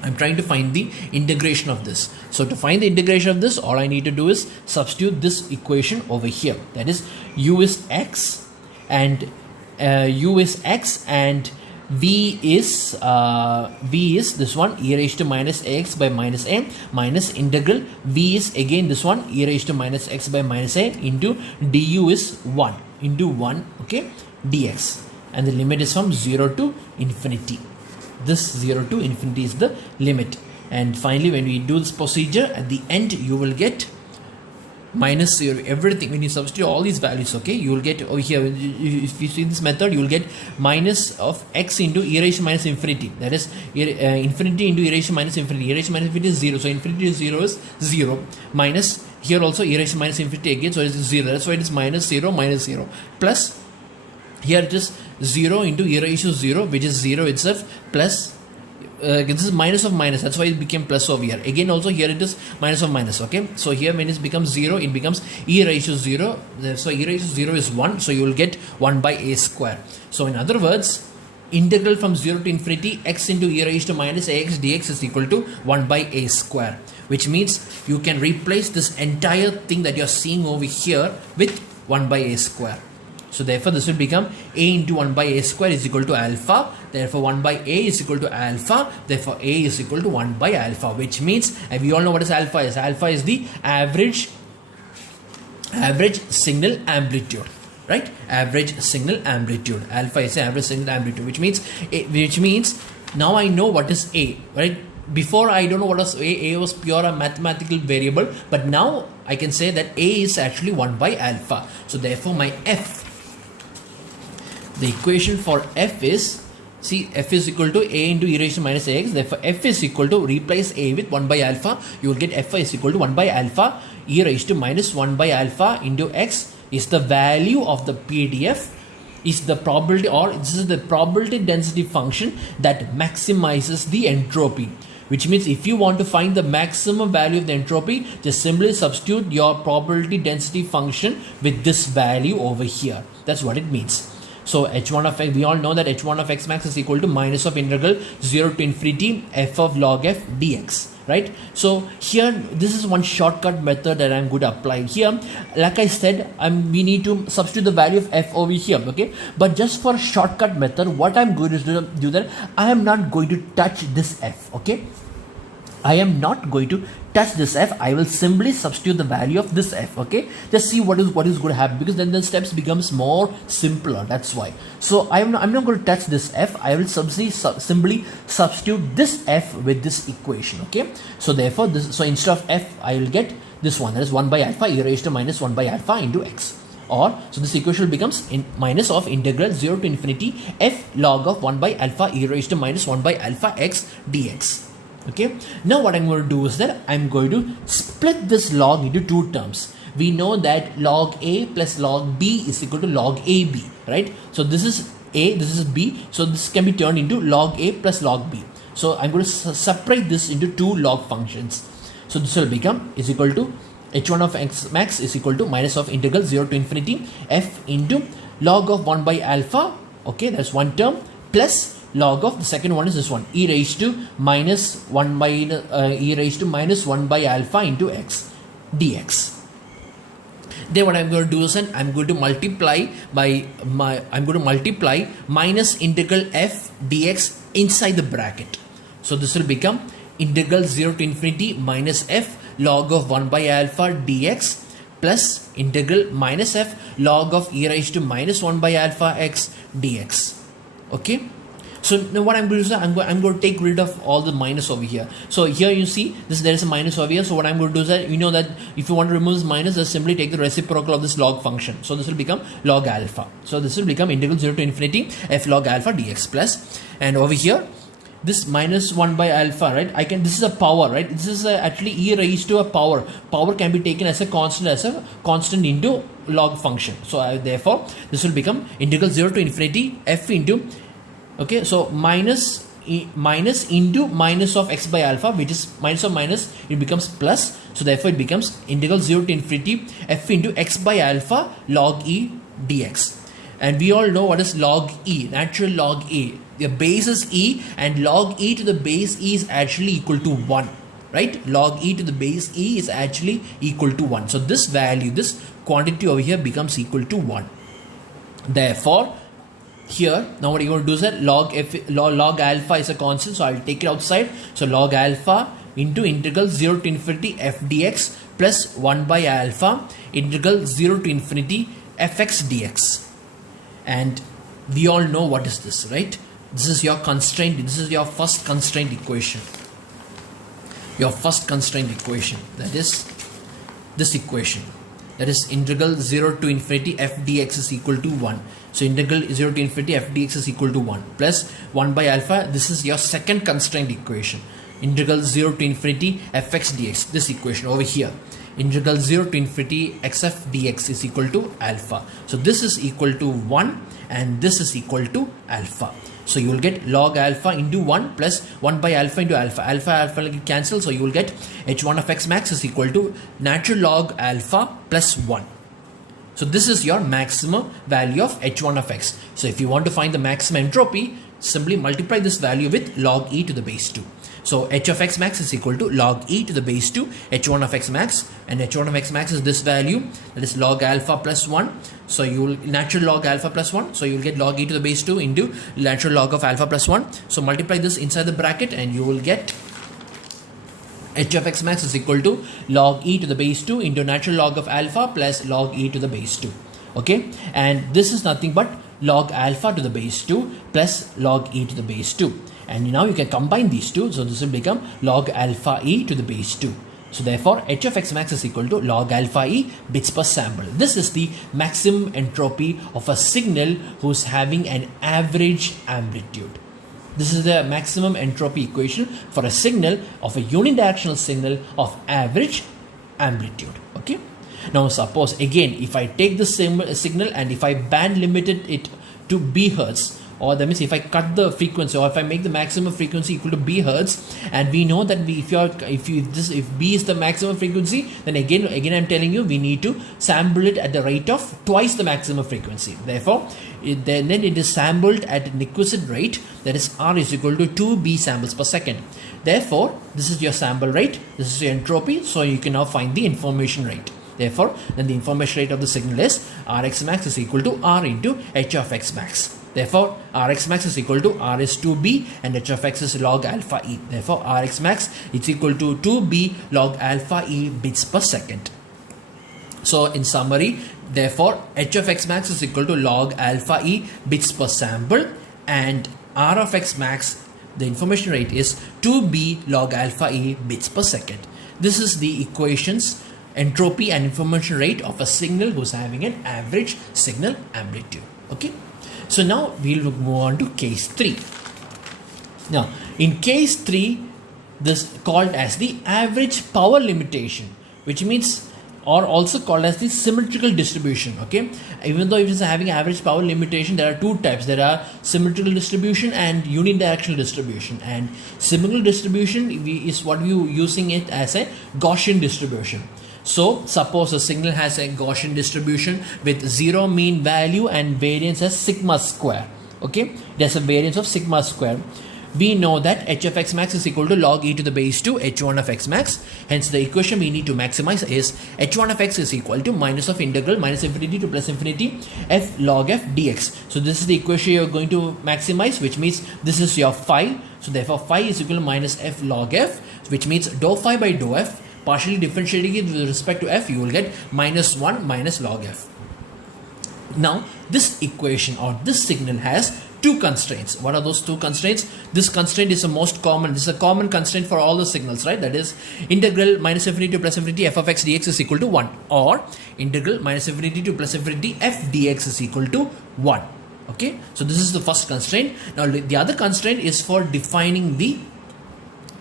I'm trying to find the integration of this. So to find the integration of this, all I need to do is substitute this equation over here. That is u is x and v is this one e raised to minus ax by minus a minus integral v is again this one e raised to minus x by minus a into du is 1 into 1, okay, dx, and the limit is from 0 to infinity. This 0 to infinity is the limit, and finally when we do this procedure, at the end you will get minus 0 everything. When you substitute all these values, okay, you will get over here, if you see this method, you will get minus of x into e raised to minus infinity, that is infinity into e raised to minus infinity. E raised to minus infinity is 0, so infinity to 0 is 0, minus here also e raised to minus infinity again, so it is 0, that's why it is minus 0 minus 0, plus here it is 0 into e raised to 0, which is 0 itself, plus this is minus of minus, that's why it became plus over here. Again also here it is minus of minus. Okay, so here when it becomes 0, it becomes e raised to 0. So e raised to 0 is 1, so you will get 1 by a square. So in other words, integral from 0 to infinity x into e raised to minus ax dx is equal to 1 by a square, which means you can replace this entire thing that you are seeing over here with 1 by a square. So therefore this will become a into 1 by a square is equal to alpha. Therefore 1 by a is equal to alpha. Therefore a is equal to 1 by alpha, which means, and we all know what is alpha is. Alpha is the average signal amplitude, right? Average signal amplitude. Alpha is the average signal amplitude, which means now I know what is a, right? Before I don't know what was a was pure a mathematical variable, but now I can say that a is actually 1 by alpha. So therefore my f, the equation for f is, see, f is equal to a into e raised to minus ax. Therefore f is equal to, replace a with 1 by alpha, you will get f is equal to 1 by alpha e raised to minus 1 by alpha into x is the value of the PDF, is the probability, or this is the probability density function that maximizes the entropy. Which means if you want to find the maximum value of the entropy, just simply substitute your probability density function with this value over here. That's what it means. So h1 of x, we all know that h1 of x max is equal to minus of integral 0 to infinity f of log f dx, right? So here this is one shortcut method that I'm going to apply here. Like I said, we need to substitute the value of f over here, okay? But just for shortcut method, what I'm going to do that I am not going to touch this f, okay? I am not going to touch this f. I will simply substitute the value of this f. Okay, just see what is going to happen, because then the steps becomes more simpler. That's why. So I'm not going to touch this f. I will simply substitute this f with this equation. Okay, so therefore so instead of f, I will get this one, that is 1 by alpha e raised to minus 1 by alpha into x. Or so this equation becomes minus of integral 0 to infinity f log of 1 by alpha e raised to minus 1 by alpha x dx. Okay, now what I'm going to do is that I'm going to split this log into two terms. We know that log a plus log b is equal to log ab, right? So this is a, this is b, so this can be turned into log a plus log b. So I'm going to separate this into two log functions. So this will become is equal to h1 of x max is equal to minus of integral 0 to infinity f into log of 1 by alpha, okay, that's one term, plus log of the second one is this one, e raised to minus 1 by e raised to minus 1 by alpha into x dx. Then what I'm going to do is that I'm going to multiply by minus integral f dx inside the bracket. So this will become integral 0 to infinity minus f log of 1 by alpha dx plus integral minus f log of e raised to minus 1 by alpha x dx. Okay. So now what I'm going to do is I'm going to take rid of all the minus over here. So here you see there is a minus over here. So what I'm going to do is that you know that if you want to remove this minus, just simply take the reciprocal of this log function. So this will become log alpha. So this will become integral 0 to infinity f log alpha dx plus, and over here this minus 1 by alpha, right? This is a power, right? This is actually e raised to a power. Power can be taken as a constant into log function. So therefore this will become integral 0 to infinity f into, okay, so minus into minus of x by alpha, which is minus of minus, it becomes plus. So therefore it becomes integral 0 to infinity f into x by alpha log e dx. And we all know what is log e, natural log e. The base is e, and log e to the base e is actually equal to 1, right? Log e to the base e is actually equal to 1. So this value, this quantity over here becomes equal to 1. Therefore here, now what you're going to do is that log alpha is a constant, so I'll take it outside. So log alpha into integral 0 to infinity f dx plus 1 by alpha integral 0 to infinity fx dx. And we all know what is this, right? This is your constraint, this is your first constraint equation. Your first constraint equation, that is this equation. That is integral 0 to infinity f dx is equal to 1. So integral 0 to infinity f dx is equal to 1 plus 1 by alpha. This is your second constraint equation. Integral 0 to infinity fx dx, this equation over here. Integral 0 to infinity xf dx is equal to alpha. So this is equal to 1 and this is equal to alpha. So you will get log alpha into 1 plus 1 by alpha into alpha. Alpha will get cancelled, so you will get h1 of x max is equal to natural log alpha plus 1. So this is your maximum value of h1 of x. So if you want to find the maximum entropy, simply multiply this value with log e to the base 2. So h of x max is equal to log e to the base 2 h1 of x max, and h1 of x max is this value, that is log alpha plus 1. So you will natural log alpha plus 1, so you will get log e to the base 2 into natural log of alpha plus 1. So multiply this inside the bracket and you will get h of x max is equal to log e to the base 2 into natural log of alpha plus log e to the base 2. Okay, and this is nothing but log alpha to the base 2 plus log e to the base 2. And now you can combine these two, so this will become log alpha e to the base 2. So therefore h of x max is equal to log alpha e bits per sample. This is the maximum entropy of a signal who's having an average amplitude. This is the maximum entropy equation for a signal of a unidirectional signal of average amplitude. Okay. Now suppose again, if I take the same signal and if I band limited it to b hertz, or that means if I cut the frequency, or if I make the maximum frequency equal to b hertz, and we know that if b is the maximum frequency, then again I'm telling you we need to sample it at the rate of twice the maximum frequency. Therefore then it is sampled at an exquisite rate, that is r is equal to 2b samples per second. Therefore this is your sample rate, this is your entropy, so you can now find the information rate. Therefore then the information rate of the signal is Rx max is equal to R into h of x max. Therefore, Rx max is equal to Rs 2b and h of x is log alpha e. Therefore, Rx max is equal to 2b log alpha e bits per second. So, in summary, therefore, h of x max is equal to log alpha e bits per sample, and R of x max, the information rate, is 2b log alpha e bits per second. This is the equations, entropy and information rate of a signal who's having an average signal amplitude. Okay. So now we'll move on to case 3. Now in case 3, this called as the average power limitation, which means, or also called as the symmetrical distribution. Okay, even though it is having average power limitation, there are two types. There are symmetrical distribution and unidirectional distribution, and symmetrical distribution is what you using it as a Gaussian distribution. So suppose a signal has a Gaussian distribution with zero mean value and variance as sigma square. Okay, there's a variance of sigma square. We know that h of x max is equal to log e to the base 2 h1 of x max. Hence the equation we need to maximize is h1 of x is equal to minus of integral minus infinity to plus infinity f log f dx. So this is the equation you're going to maximize, which means this is your phi. So therefore phi is equal to minus f log f, which means dou phi by dou f. Partially differentiating it with respect to f, you will get minus 1 minus log f. Now this equation or this signal has two constraints. What are those two constraints? This constraint is the most common. This is a common constraint for all the signals, right? That is integral minus infinity to plus infinity f of x dx is equal to 1, or integral minus infinity to plus infinity f dx is equal to 1. Okay, so this is the first constraint. Now the other constraint is for defining the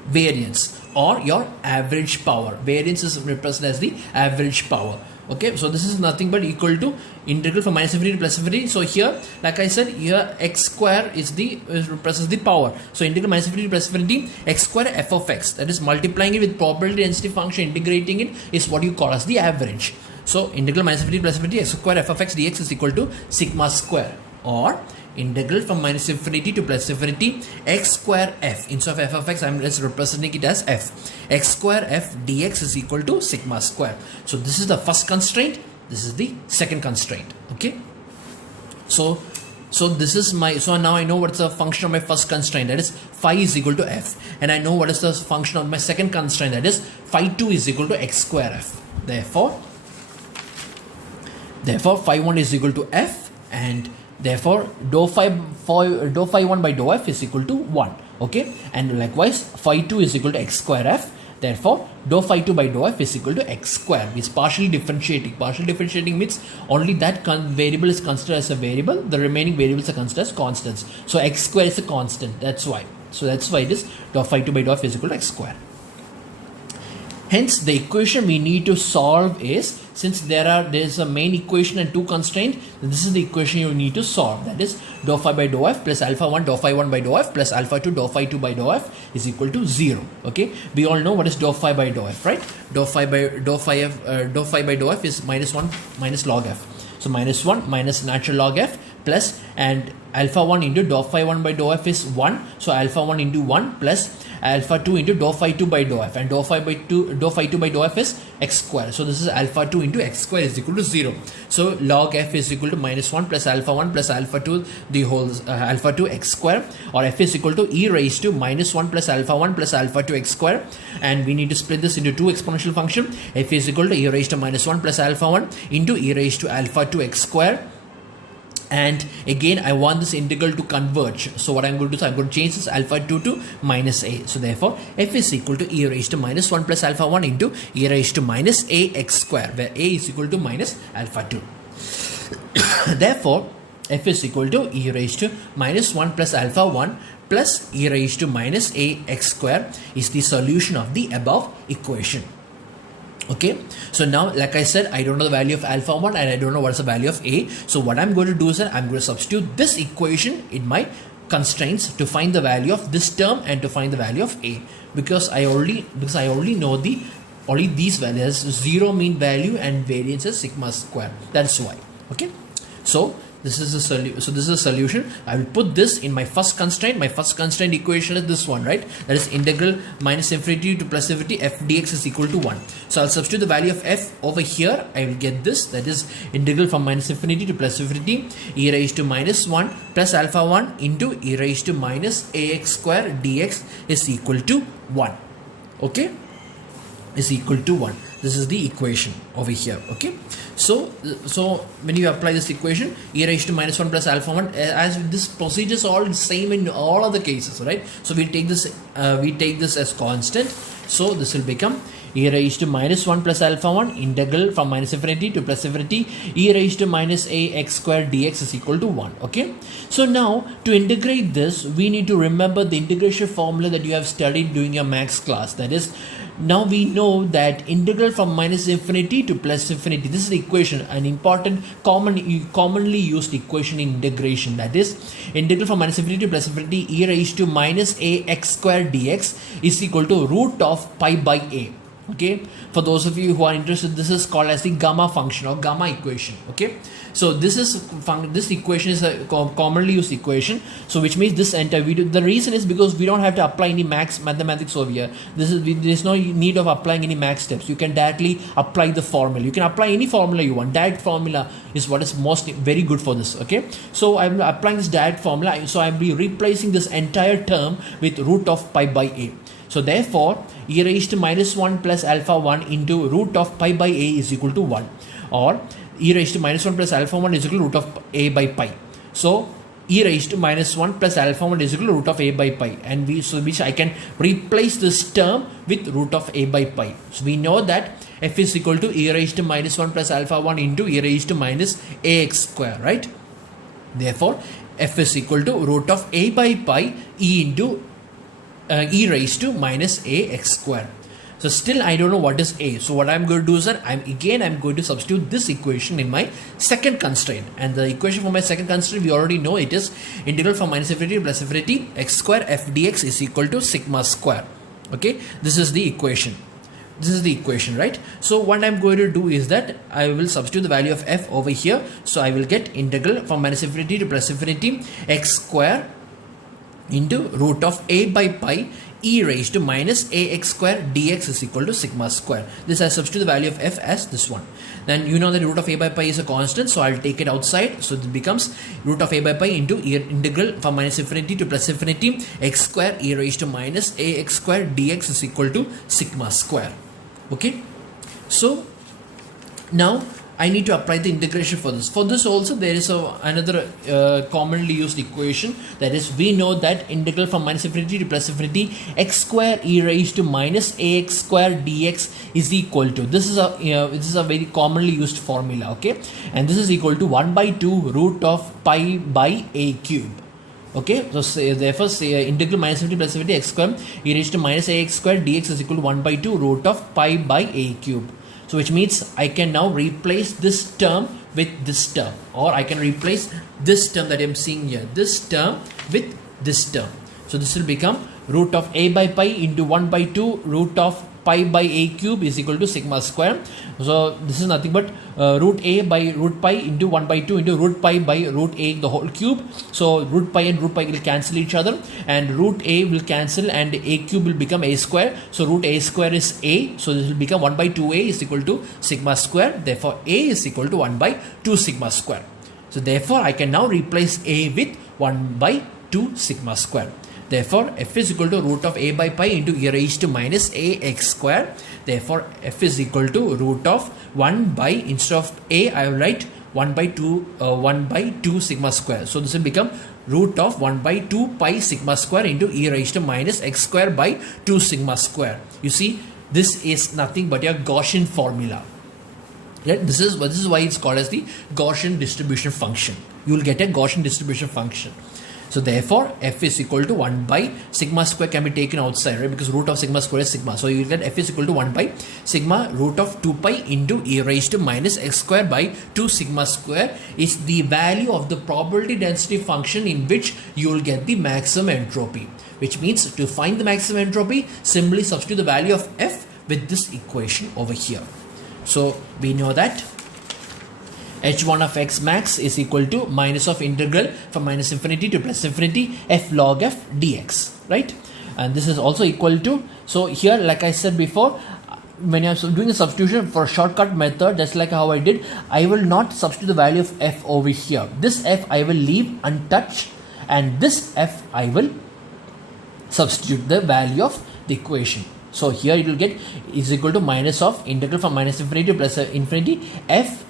variance or your average power. Variance is represented as the average power. Okay, so this is nothing but equal to integral from minus infinity to plus infinity. So here, like I said, here x square is represents the power. So integral minus infinity to plus infinity x square f of x, that is multiplying it with probability density function, integrating it, is what you call as the average. So integral minus infinity plus infinity x square f of x dx is equal to sigma square, or integral from minus infinity to plus infinity x square f. Instead of f of x, I'm just representing it as f. X square f dx is equal to sigma square. So this is the first constraint. This is the second constraint. Okay. So this is my, so now I know what's the function of my first constraint, that is phi is equal to f, and I know what is the function of my second constraint, that is phi 2 is equal to x square f. Therefore phi 1 is equal to f, and therefore dou phi 1 by dou f is equal to 1. Okay, and likewise phi 2 is equal to x square f. Therefore dou phi 2 by dou f is equal to x square. It's partially differentiating. Partially differentiating means only that variable is considered as a variable, the remaining variables are considered as constants. So x square is a constant, that's why. So that's why it is dou phi 2 by dou f is equal to x square. Hence the equation we need to solve is, since there is a main equation and two constraints, this is the equation you need to solve, that is dou phi by dou f plus alpha 1 dou phi 1 by dou f plus alpha 2 dou phi 2 by dou f is equal to 0. Okay, we all know what is dou phi by dou f, right? Dou phi by dou f is minus 1 minus log f. So minus 1 minus natural log f plus, and alpha 1 into dou phi 1 by dou f is 1. So alpha 1 into 1 plus alpha 2 into dou phi 2 by dou f, and dou phi 2 by dou f is x square. So this is alpha 2 into x square is equal to 0. So log f is equal to minus 1 plus alpha 2 the whole alpha 2 x square, or f is equal to e raised to minus 1 plus alpha 2 x square, and we need to split this into two exponential function. F is equal to e raised to minus 1 plus alpha 1 into e raised to alpha 2 x square. And again, I want this integral to converge. So what I'm going to do is I'm going to change this alpha 2 to minus a. So therefore, f is equal to e raised to minus 1 plus alpha 1 into e raised to minus a x square, where a is equal to minus alpha 2. Therefore, f is equal to e raised to minus 1 plus alpha 1 plus e raised to minus a x square is the solution of the above equation. Okay, so now like I said, I don't know the value of alpha 1 and I don't know what's the value of a. So what I'm going to do is that I'm going to substitute this equation in my constraints to find the value of this term and to find the value of a, because I already know these values, 0 mean value and variance is sigma square. That's why. Okay, so This is a solution. So this is a solution. I will put this in my first constraint. My first constraint equation is this one, right? That is integral minus infinity to plus infinity f dx is equal to 1. So I'll substitute the value of f over here. I will get this. That is integral from minus infinity to plus infinity e raised to minus 1 plus alpha 1 into e raised to minus ax square dx is equal to 1. Okay? Is equal to 1. This is the equation over here. Okay, so when you apply this equation, e raised to minus 1 plus alpha 1, as this procedure is all same in all other cases, right? So we take this as constant. So this will become e raised to minus 1 plus alpha 1 integral from minus infinity to plus infinity e raised to minus ax square dx is equal to 1. Okay, so now to integrate this, we need to remember the integration formula that you have studied during your maths class. That is, now we know that integral from minus infinity to plus infinity, this is the equation, an important commonly used equation in integration. That is, integral from minus infinity to plus infinity e raised to minus ax square dx is equal to root of pi by a. Okay, for those of you who are interested, this is called as the gamma function or gamma equation. Okay, so this equation is a commonly used equation. So which means this entire video, the reason is because we don't have to apply any mathematics over here. There's no need of applying any math steps. You can directly apply the formula. You can apply any formula you want. Direct formula is what is very good for this. Okay, so I'm applying this direct formula. So I'll be replacing this entire term with root of pi by a. So therefore, e raised to minus 1 plus alpha 1 into root of pi by a is equal to 1, or e raised to minus 1 plus alpha 1 is equal to root of a by pi. So e raised to minus 1 plus alpha 1 is equal to root of a by pi, and which I can replace this term with root of a by pi. So we know that f is equal to e raised to minus 1 plus alpha 1 into e raised to minus ax square, right? Therefore, f is equal to root of a by pi e into e raised to minus ax square. So still I don't know what is a. So what I'm going to do is that I'm going to substitute this equation in my second constraint. And the equation for my second constraint, we already know it is integral from minus infinity to plus infinity x square f dx is equal to sigma square. Okay, this is the equation. This is the equation, right? So what I'm going to do is that I will substitute the value of f over here. So I will get integral from minus infinity to plus infinity x square into root of a by pi e raised to minus ax square dx is equal to sigma square. This I substitute the value of f as this one. Then you know that root of a by pi is a constant, so I'll take it outside. So it becomes root of a by pi into integral from minus infinity to plus infinity x square e raised to minus ax square dx is equal to sigma square. Okay, so now I need to apply the integration for this. For this also there is another commonly used equation. That is, we know that integral from minus infinity to plus infinity x square e raised to minus ax square dx is equal to, this is a very commonly used formula. Okay, and this is equal to 1 by 2 root of pi by a cube. Okay, so therefore integral minus infinity plus infinity x square e raised to minus ax square dx is equal to 1 by 2 root of pi by a cube. So which means I can now replace this term with this term, or I can replace this term that I am seeing here, this term with this term. So this will become root of a by pi into 1 by 2 root of pi by a cube is equal to sigma square. So this is nothing but root a by root pi into 1 by 2 into root pi by root a the whole cube. So root pi and root pi will cancel each other, and root a will cancel, and a cube will become a square. So root a square is a. So this will become 1 by 2a is equal to sigma square. Therefore a is equal to 1 by 2 sigma square. So therefore I can now replace a with 1 by 2 sigma square. Therefore, f is equal to root of a by pi into e raised to minus ax square. Therefore, f is equal to root of 1 by, instead of a, I will write 1 by 2 sigma square. So this will become root of 1 by 2 pi sigma square into e raised to minus x square by 2 sigma square. You see, this is nothing but your Gaussian formula. Right? This is why it's called as the Gaussian distribution function. You will get a Gaussian distribution function. So therefore, f is equal to 1 by sigma square can be taken outside, right? Because root of sigma square is sigma. So you will get f is equal to 1 by sigma root of 2 pi into e raised to minus x square by 2 sigma square is the value of the probability density function in which you will get the maximum entropy. Which means to find the maximum entropy, simply substitute the value of f with this equation over here. So we know that h1 of x max is equal to minus of integral from minus infinity to plus infinity f log f dx, right? And this is also equal to, so here like I said before, when you're doing a substitution for a shortcut method, just like how I did, I will not substitute the value of f over here. This f I will leave untouched, and this f I will substitute the value of the equation. So here it will get is equal to minus of integral from minus infinity to plus infinity f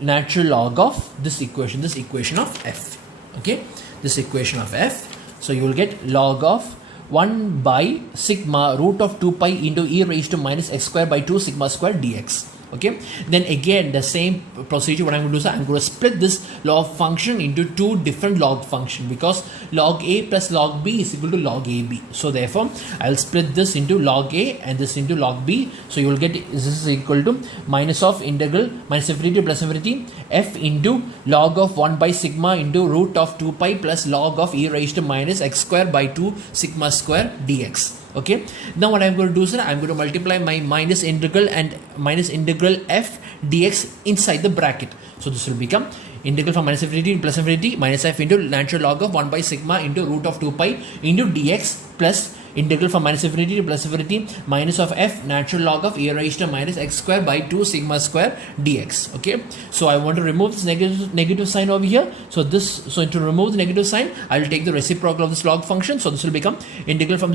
natural log of this equation of f. Okay, this equation of f. So you will get log of 1 by sigma root of 2 pi into e raised to minus x square by 2 sigma square dx. Okay, then again the same procedure. What I'm going to do is I'm going to split this log function into two different log function, because log a plus log b is equal to log ab. So therefore I'll split this into log a and this into log b. So you will get this is equal to minus of integral minus infinity to plus infinity f into log of 1 by sigma into root of 2 pi plus log of e raised to minus x square by 2 sigma square dx. Okay, now what I'm going to do is I'm going to multiply my minus integral and minus integral f dx inside the bracket. So this will become integral from minus infinity to plus infinity minus f into natural log of 1 by sigma into root of 2 pi into dx plus integral from minus infinity to plus infinity minus of f natural log of e raised to minus x square by 2 sigma square dx. Okay, so I want to remove this negative sign over here. So to remove the negative sign, I will take the reciprocal of this log function. So this will become integral from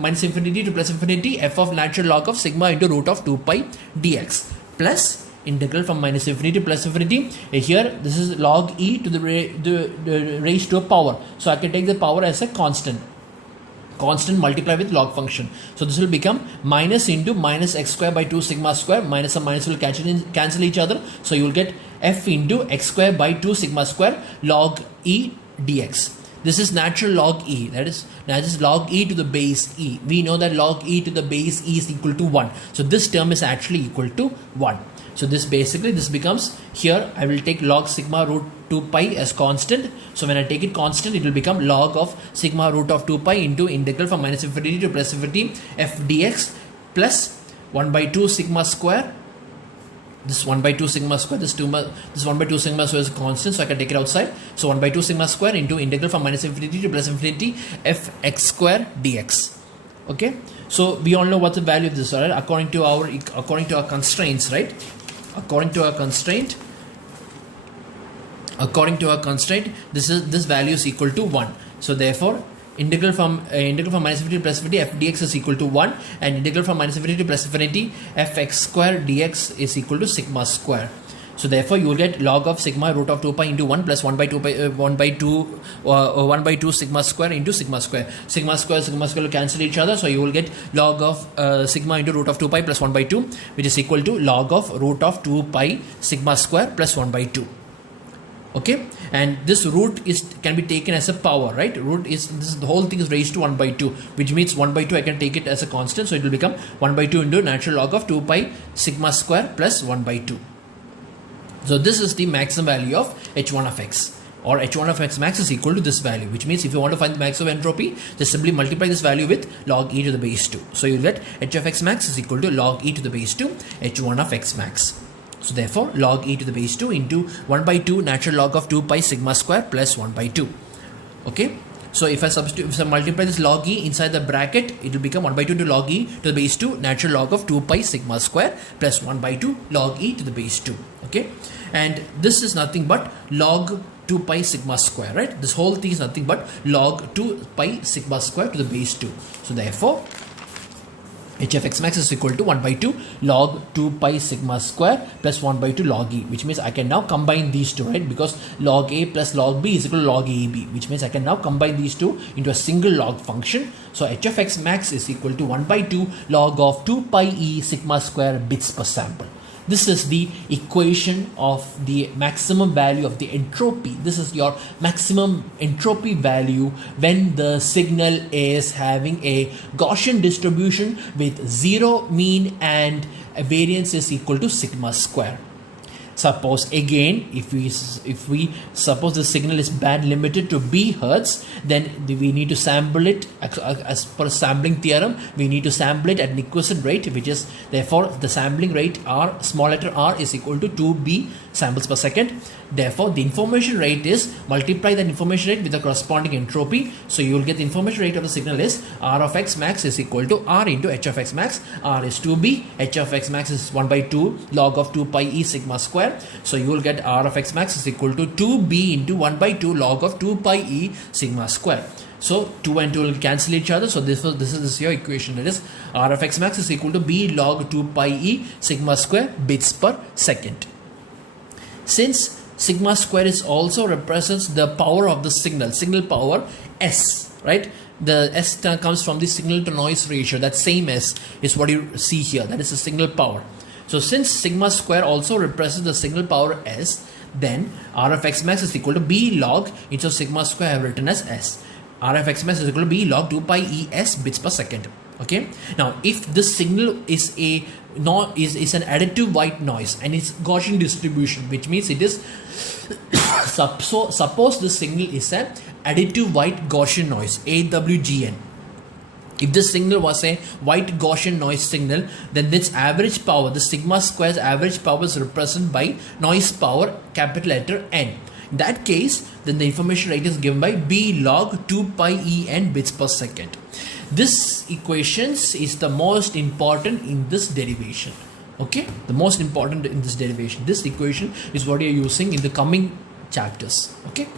minus infinity to plus infinity f of natural log of sigma into root of 2 pi dx plus integral from minus infinity to plus infinity. Here this is log e to the raised to a power. So I can take the power as a constant multiply with log function. So this will become minus into minus x square by 2 sigma square. Minus and minus will cancel each other. So you will get f into x square by 2 sigma square log e dx. This is natural log e, that is log e to the base e. We know that log e to the base e is equal to 1. So this term is actually equal to 1. So this becomes, here I will take log sigma root 2 pi as constant. So when I take it constant, it will become log of sigma root of 2 pi into integral from minus infinity to plus infinity f dx plus 1 by 2 sigma square. This 1 by 2 sigma square, this 1 by 2 sigma square is constant, so I can take it outside. So 1 by 2 sigma square into integral from minus infinity to plus infinity f x square dx. Okay, so we all know what's the value of this, right? According to our constraints, right? According to our constraint, this value is equal to 1. So therefore integral from minus infinity to plus infinity f dx is equal to 1, and integral from minus infinity to plus infinity f x square dx is equal to sigma square. So therefore you will get log of sigma root of 2 pi into 1 plus 1 by 2 sigma square into sigma square. Sigma square will cancel each other. So you will get log of sigma into root of 2 pi plus 1 by 2, which is equal to log of root of 2 pi sigma square plus 1 by 2. Okay, and this root can be taken as a power, right? The whole thing is raised to 1 by 2, which means 1 by 2 I can take it as a constant. So it will become 1 by 2 into natural log of 2 pi sigma square plus 1 by 2. So this is the maximum value of h1 of x, or h1 of x max is equal to this value, which means if you want to find the maximum entropy, just simply multiply this value with log e to the base 2. So you get h of x max is equal to log e to the base 2 h1 of x max. So therefore log e to the base 2 into 1 by 2 natural log of 2 pi sigma square plus 1 by 2. Okay, so if I multiply this log e inside the bracket, it will become 1 by 2 to log e to the base 2 natural log of 2 pi sigma square plus 1 by 2 log e to the base 2. Okay, and this is nothing but log 2 pi sigma square, right? This whole thing is nothing but log 2 pi sigma square to the base 2. So therefore h of x max is equal to 1 by 2 log 2 pi sigma square plus 1 by 2 log e, which means I can now combine these two, right? Because log a plus log b is equal to log ab, which means I can now combine these two into a single log function. So h of x max is equal to 1 by 2 log of 2 pi e sigma square bits per sample. This is the equation of the maximum value of the entropy. This is your maximum entropy value when the signal is having a Gaussian distribution with zero mean and a variance is equal to sigma square. Suppose again, if we suppose the signal is band limited to b hertz, then we need to sample it as per sampling theorem. We need to sample it at an equivalent rate, which is therefore the sampling rate r, small letter r, is equal to 2b samples per second. Therefore, the information rate is multiply that information rate with the corresponding entropy. So you will get the information rate of the signal is r of x max is equal to r into h of x max. R is 2b, h of x max is 1 by 2 log of 2 pi e sigma square. So you will get r of x max is equal to 2b into 1 by 2 log of 2 pi e sigma square. So 2 and 2 will cancel each other. So this is your equation. That is r of x max is equal to b log 2 pi e sigma square bits per second. Since sigma square is also represents the power of the signal power s, right? The s comes from the signal to noise ratio. That same s is what you see here. That is the signal power. So since sigma square also represents the signal power s, then r of x max is equal to b log into sigma square I have written as s. R of x max is equal to b log 2 pi e s bits per second. Okay. Now, if this signal is an additive white noise and it's Gaussian distribution, which means it is suppose the signal is an additive white Gaussian noise, AWGN. If this signal was a white Gaussian noise signal, then this average power, the sigma square's average power, is represented by noise power capital letter N. In that case, then the information rate is given by b log 2 pi e n bits per second. This equations is the most important in this derivation. Okay, the most important in this derivation. This equation is what you are using in the coming chapters. Okay.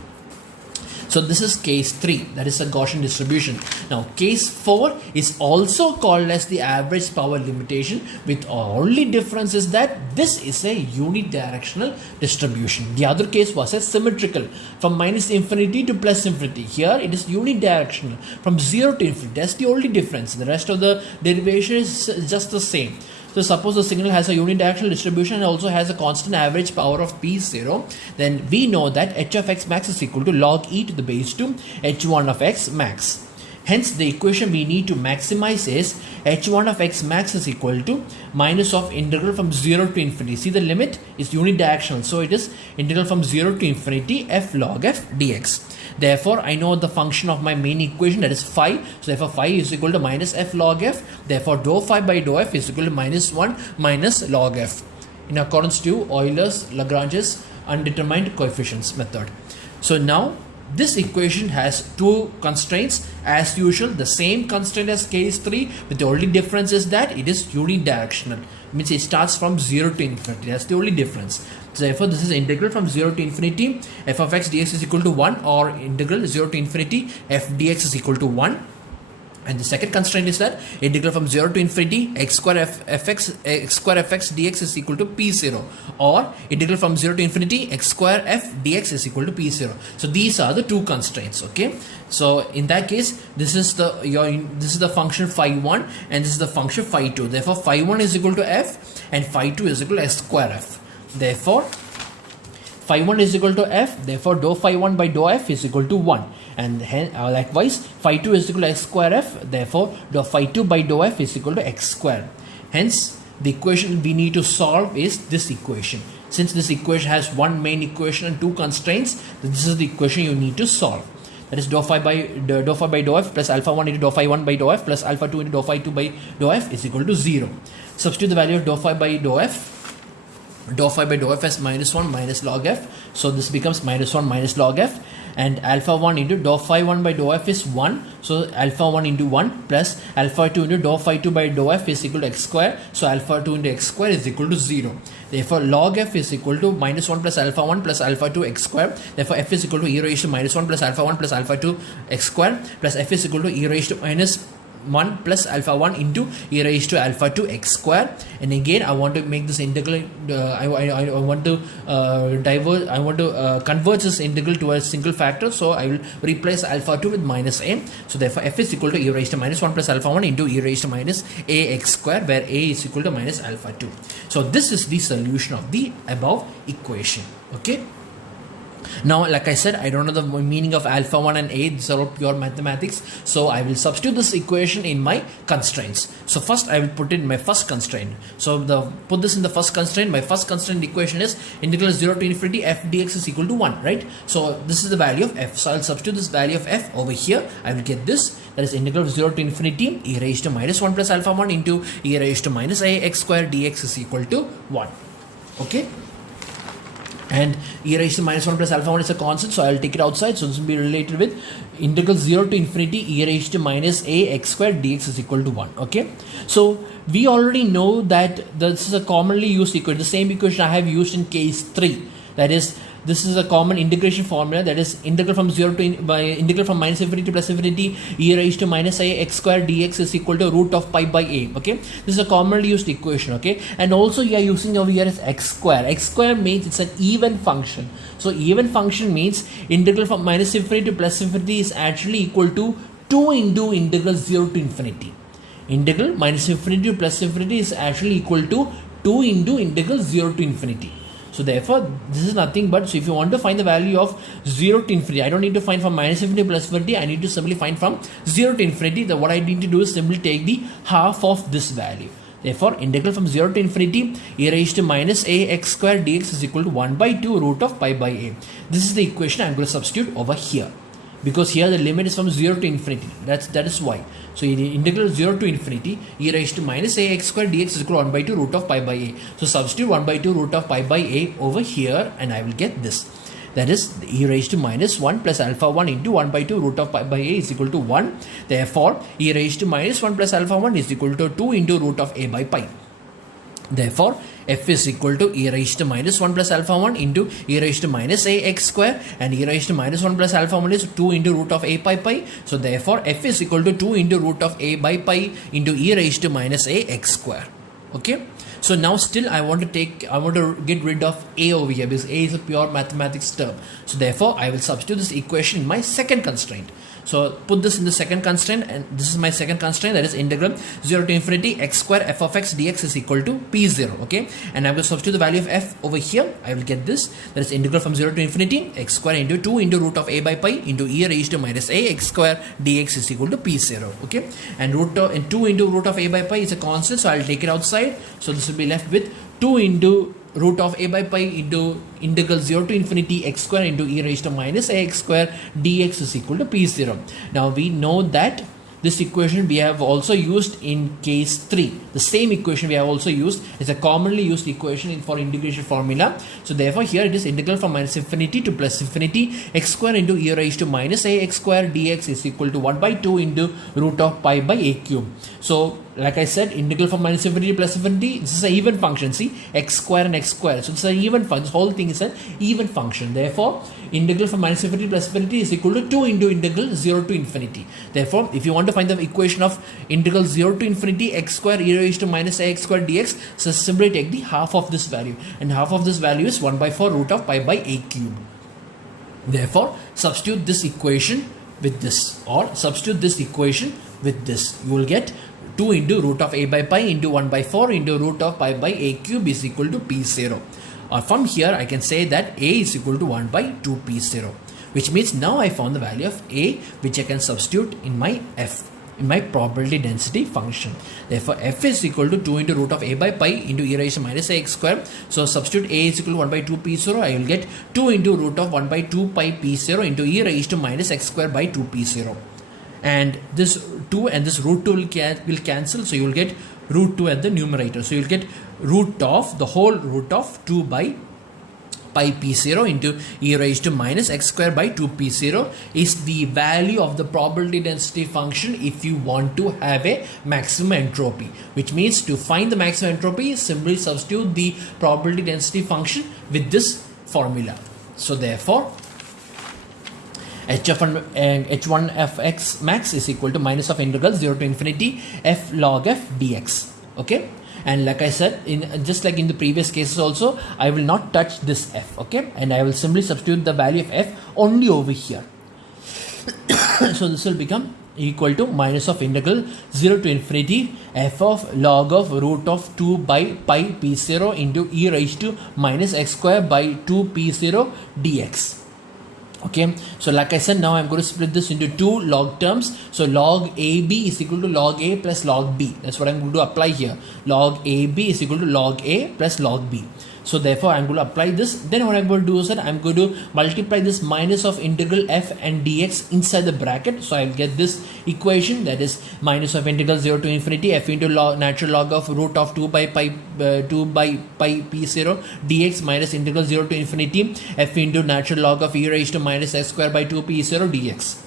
So this is case 3, that is a Gaussian distribution. Now case 4 is also called as the average power limitation, with only difference is that this is a unidirectional distribution. The other case was a symmetrical from minus infinity to plus infinity. Here it is unidirectional from 0 to infinity. That's the only difference. The rest of the derivation is just the same. So suppose the signal has a unidirectional distribution and also has a constant average power of P0, then we know that h of x max is equal to log e to the base 2 h1 of x max. Hence the equation we need to maximize is h1 of x max is equal to minus of integral from 0 to infinity. See, the limit is unidirectional, so it is integral from 0 to infinity f log f dx. Therefore, I know the function of my main equation, that is phi. So therefore phi is equal to minus f log f. Therefore dou phi by dou f is equal to minus 1 minus log f, in accordance to Euler's Lagrange's undetermined coefficients method. So now this equation has two constraints as usual, the same constraint as case 3, but the only difference is that it is unidirectional. It means it starts from 0 to infinity. That's the only difference. So therefore this is integral from 0 to infinity f of x dx is equal to 1, or integral 0 to infinity f dx is equal to 1. And the second constraint is that integral from 0 to infinity x square fx dx is equal to p0, or integral from 0 to infinity x square f dx is equal to p0. So these are the two constraints. Okay, so in that case this is the function phi1 and this is the function phi2. Therefore phi1 is equal to f and phi2 is equal to s square f. Therefore phi1 is equal to f, therefore dou phi1 by dou f is equal to 1, and likewise phi2 is equal to x square f, therefore dou phi2 by dou f is equal to x square. Hence the equation we need to solve is this equation. Since this equation has one main equation and two constraints, this is the equation you need to solve. That is dou phi by dou f plus alpha 1 into dou phi 1 by dou f plus alpha 2 into dou phi 2 by dou f is equal to 0. Substitute the value of dou phi by dou f. Dou phi by dou f as minus 1 minus log f. So this becomes minus 1 minus log f, and alpha 1 into dou phi 1 by dou f is 1. So alpha 1 into 1 plus alpha 2 into dou phi 2 by dou f is equal to x square. So alpha 2 into x square is equal to 0. Therefore log f is equal to minus 1 plus alpha 1 plus alpha 2 x square. Therefore f is equal to e raised to minus 1 plus alpha 1 plus alpha 2 x square, plus f is equal to e raised to minus 1 plus alpha 1 into e raised to alpha 2 x square. And again I want to make this integral, I want to convert this integral to a single factor, so I will replace alpha 2 with minus a. So therefore f is equal to e raised to minus 1 plus alpha 1 into e raised to minus a x square, where a is equal to minus alpha 2. So this is the solution of the above equation. Okay. Now, like I said, I don't know the meaning of alpha 1 and a. These are all pure mathematics. So I will substitute this equation in my constraints. So first I will put in my first constraint. So put this in the first constraint. My first constraint equation is integral 0 to infinity f dx is equal to 1, right? So this is the value of f. So I'll substitute this value of f over here. I will get this. That is integral 0 to infinity e raised to minus 1 plus alpha 1 into e raised to minus ax square dx is equal to 1. Okay. And e raised to minus 1 plus alpha 1 is a constant, so I will take it outside. So this will be related with integral 0 to infinity e raised to minus ax squared dx is equal to 1. Okay, so we already know that this is a commonly used equation, the same equation I have used in case 3. That is, this is a common integration formula, that is integral from 0 to integral from minus infinity to plus infinity e raised to minus ax square dx is equal to root of pi by a. Okay, this is a commonly used equation. Okay, and also you are using over here is x square. X square means it's an even function. So even function means integral from minus infinity to plus infinity is actually equal to 2 into integral 0 to infinity. Integral minus infinity to plus infinity is actually equal to 2 into integral 0 to infinity. So therefore, this is nothing but, so if you want to find the value of 0 to infinity, I don't need to find from minus infinity to plus infinity, I need to simply find from 0 to infinity. What I need to do is simply take the half of this value. Therefore, integral from 0 to infinity e raised to minus ax square dx is equal to 1 by 2 root of pi by a. This is the equation I am going to substitute over here. Because here the limit is from 0 to infinity. That is why. So the integral 0 to infinity e raised to minus ax square dx is equal to 1 by 2 root of pi by a. So substitute 1 by 2 root of pi by a over here and I will get this. That is e raised to minus 1 plus alpha 1 into 1 by 2 root of pi by a is equal to 1. Therefore, e raised to minus 1 plus alpha 1 is equal to 2 into root of a by pi. Therefore, f is equal to e raised to minus 1 plus alpha 1 into e raised to minus ax square, and e raised to minus 1 plus alpha 1 is 2 into root of a by pi. So therefore, f is equal to 2 into root of a by pi into e raised to minus ax square. Okay. So now still I want to get rid of a over here because a is a pure mathematics term. So therefore, I will substitute this equation in my second constraint. So put this in the second constraint, and this is my second constraint, that is integral 0 to infinity x square f of x dx is equal to p0. Okay, and I will substitute the value of f over here. I will get this, that is integral from 0 to infinity x square into 2 into root of a by pi into e raised to minus ax square dx is equal to p0. Okay, and 2 into root of a by pi is a constant, so I will take it outside. So this will be left with 2 into root of a by pi into integral 0 to infinity x square into e raised to minus ax square dx is equal to p0. Now we know that this equation we have also used in case 3. The same equation we have also used is a commonly used equation for integration formula. So therefore here it is integral from minus infinity to plus infinity x square into e raised to minus ax square dx is equal to 1 by 2 into root of pi by a cube. So like I said, integral from minus infinity to plus infinity, this is an even function. See, x square and x square. So it's an even function. This whole thing is an even function. Therefore, integral from minus infinity to plus infinity is equal to 2 into integral 0 to infinity. Therefore, if you want to find the equation of integral 0 to infinity x square e raised to minus ax square dx, so simply take the half of this value. And half of this value is 1 by 4 root of pi by a cube. Therefore, substitute this equation with this, or substitute this equation with this. You will get 2 into root of a by pi into 1 by 4 into root of pi by a cube is equal to p0. Or from here I can say that a is equal to 1 by 2 p0, which means now I found the value of a, which I can substitute in my f, in my probability density function. Therefore f is equal to 2 into root of a by pi into e raised to minus ax square. So substitute a is equal to 1 by 2 p0. I will get 2 into root of 1 by 2 pi p0 into e raised to minus x square by 2 p0. And this 2 and this root 2 will cancel, so you will get root 2 at the numerator. So you will get root of the whole root of 2 by pi p0 into e raised to minus x square by 2 p0 is the value of the probability density function if you want to have a maximum entropy, which means to find the maximum entropy simply substitute the probability density function with this formula. So therefore h1 and h1 f x max is equal to minus of integral 0 to infinity f log f dx. Okay, and like I said, in just like in the previous cases also, I will not touch this f. Okay, and I will simply substitute the value of f only over here. So this will become equal to minus of integral 0 to infinity f of log of root of 2 by pi p0 into e raised to minus x square by 2 p0 dx. Okay, so like I said, now I'm going to split this into two log terms. So log AB is equal to log A plus log B. That's what I'm going to apply here. Log AB is equal to log A plus log B. So therefore I'm going to apply this. Then what I'm going to do is that I'm going to multiply this minus of integral f and dx inside the bracket. So I'll get this equation, that is minus of integral 0 to infinity f into natural log of root of 2 by pi p0 dx minus integral 0 to infinity f into natural log of e raised to minus x square by 2 p0 dx.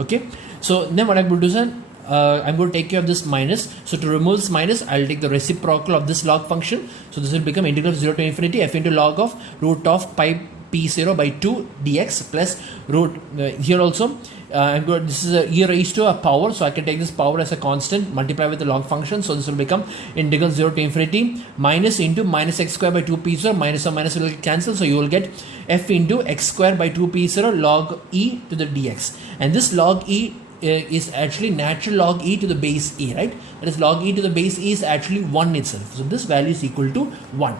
Okay, so then what I'm going to do is that I'm going to take care of this minus. So to remove this minus, I'll take the reciprocal of this log function. So this will become integral 0 to infinity f into log of root of pi p0 by 2 dx plus root here also I'm going, this is a e raised to a power, so I can take this power as a constant, multiply with the log function. So this will become integral 0 to infinity minus into minus x square by 2 p0, minus or minus will cancel, so you will get f into x square by 2 p0 log e to the dx, and this log e is actually natural log e to the base e, right? That is log e to the base e is actually 1 itself. So this value is equal to 1.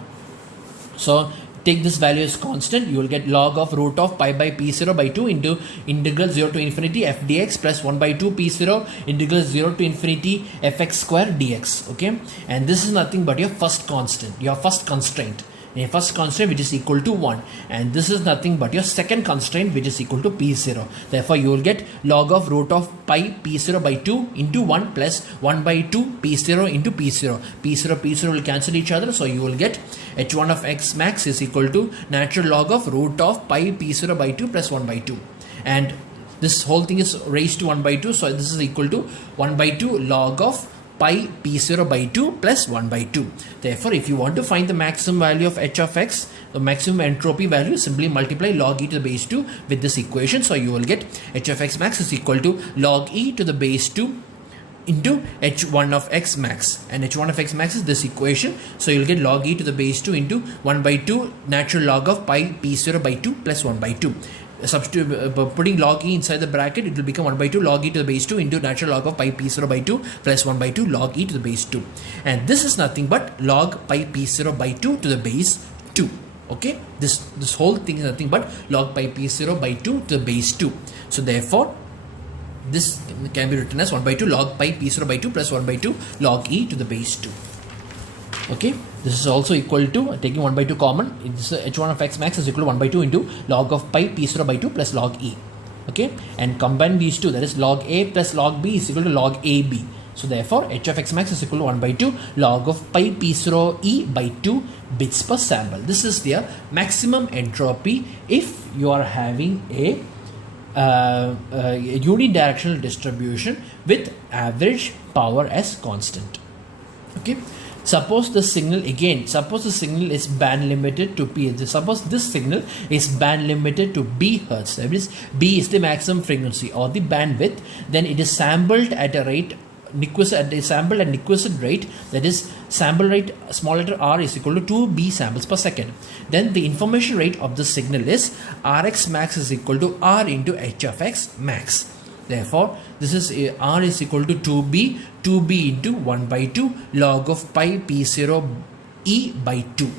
So take this value as constant, you will get log of root of pi by p0 by 2 into integral 0 to infinity f dx plus 1 by 2 p0 integral 0 to infinity fx square dx. Okay, and this is nothing but your first constant, your first constraint. A first constraint which is equal to 1, and this is nothing but your second constraint which is equal to p0. Therefore you will get log of root of pi p0 by 2 into 1 plus 1 by 2 p0 into p0. P0 will cancel each other, so you will get h1 of x max is equal to natural log of root of pi p0 by 2 plus 1 by 2, and this whole thing is raised to 1 by 2, so this is equal to 1 by 2 log of pi p0 by 2 plus 1 by 2. Therefore, if you want to find the maximum value of h of x, the maximum entropy value, simply multiply log e to the base 2 with this equation. So you will get h of x max is equal to log e to the base 2 into h1 of x max, and h1 of x max is this equation. So you'll get log e to the base 2 into 1 by 2 natural log of pi p0 by 2 plus 1 by 2. Substitute putting log e inside the bracket, it will become 1 by 2 log e to the base 2 into natural log of pi p0 by 2 plus 1 by 2 log e to the base 2, and this is nothing but log pi p0 by 2 to the base 2. Okay, this whole thing is nothing but log pi p0 by 2 to the base 2. So therefore this can be written as 1 by 2 log pi p0 by 2 plus 1 by 2 log e to the base 2. Okay, this is also equal to, taking 1 by 2 common, this h1 of x max is equal to 1 by 2 into log of pi p0 by 2 plus log e. Okay, and combine these two, that is log a plus log b is equal to log ab. So therefore h of x max is equal to 1 by 2 log of pi p0 e by 2 bits per sample. This is their maximum entropy if you are having a unidirectional distribution with average power as constant. Okay, suppose the signal, again, suppose the signal is band limited to p. Suppose this signal is band limited to b hertz, that is b is the maximum frequency or the bandwidth, then it is sampled at a rate sampled at Nyquist rate, that is sample rate small letter r is equal to 2b samples per second. Then the information rate of the signal is rx max is equal to r into h of x max. Therefore this is r is equal to 2b into 1 by 2 log of pi p0 e by 2.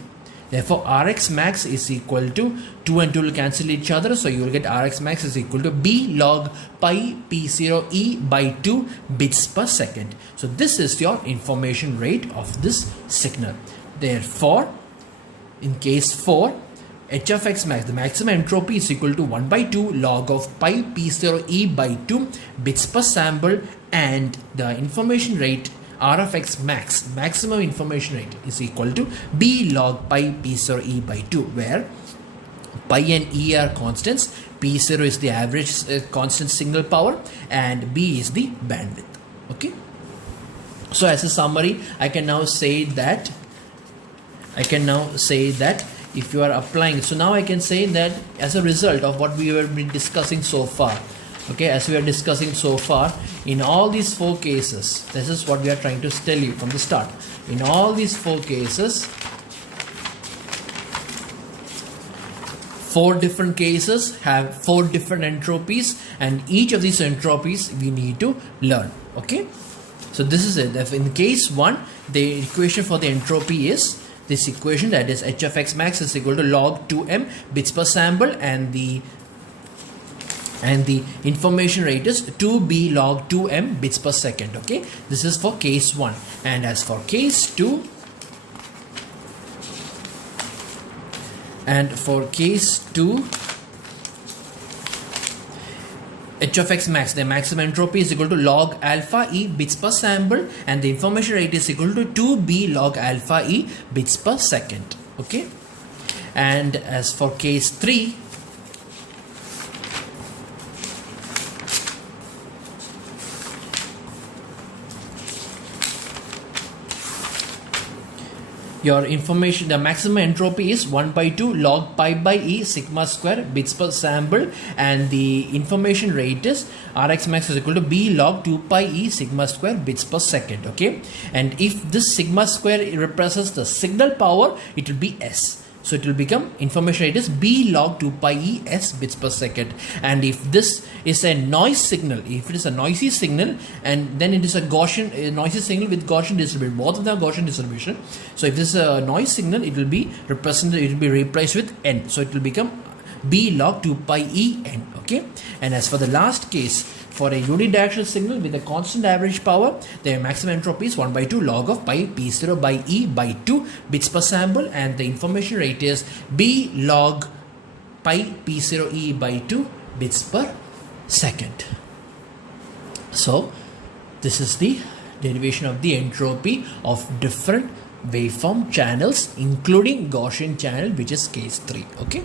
Therefore rx max is equal to 2 and 2 will cancel each other, so you will get rx max is equal to b log pi p0 e by 2 bits per second. So this is your information rate of this signal. Therefore in case 4, h of x max, the maximum entropy is equal to 1 by 2 log of pi p0 e by 2 bits per sample, and the information rate r of x max, maximum information rate, is equal to b log pi p0 e by 2, where pi and e are constants, p0 is the average constant signal power, and b is the bandwidth. Okay, so as a summary, I can now say that if you are applying, so now I can say that as a result of what we have been discussing so far, okay, as we are discussing so far, in all these 4 cases, this is what we are trying to tell you from the start. In all these 4 cases, 4 different cases have 4 different entropies, and each of these entropies we need to learn. Okay, so this is it. If in case 1, the equation for the entropy is this equation, that is h of x max is equal to log 2m bits per sample, and the and the information rate is 2b log 2m bits per second. Okay, this is for case 1. And as for case 2, h of x max, the maximum entropy is equal to log alpha e bits per sample, and the information rate is equal to 2b log alpha e bits per second. Okay, and as for case 3, your information, the maximum entropy is 1 by 2 log pi by e sigma square bits per sample, and the information rate is Rx max is equal to b log 2 pi e sigma square bits per second. Okay, and if this sigma square represents the signal power, it will be s. So it will become information rate is b log 2 pi e s bits per second. And if this is a noise signal, if it is a noisy signal, and then it is a noisy signal with Gaussian distribution, both of them Gaussian distribution. So if this is a noise signal, it will be represented, it will be replaced with n. So it will become b log 2 pi e n. Okay, and as for the last case, for a unidirectional signal with a constant average power, the maximum entropy is 1 by 2 log of pi p0 by e by 2 bits per sample, and the information rate is b log pi p0 e by 2 bits per second. So this is the derivation of the entropy of different waveform channels, including Gaussian channel, which is case 3. Okay.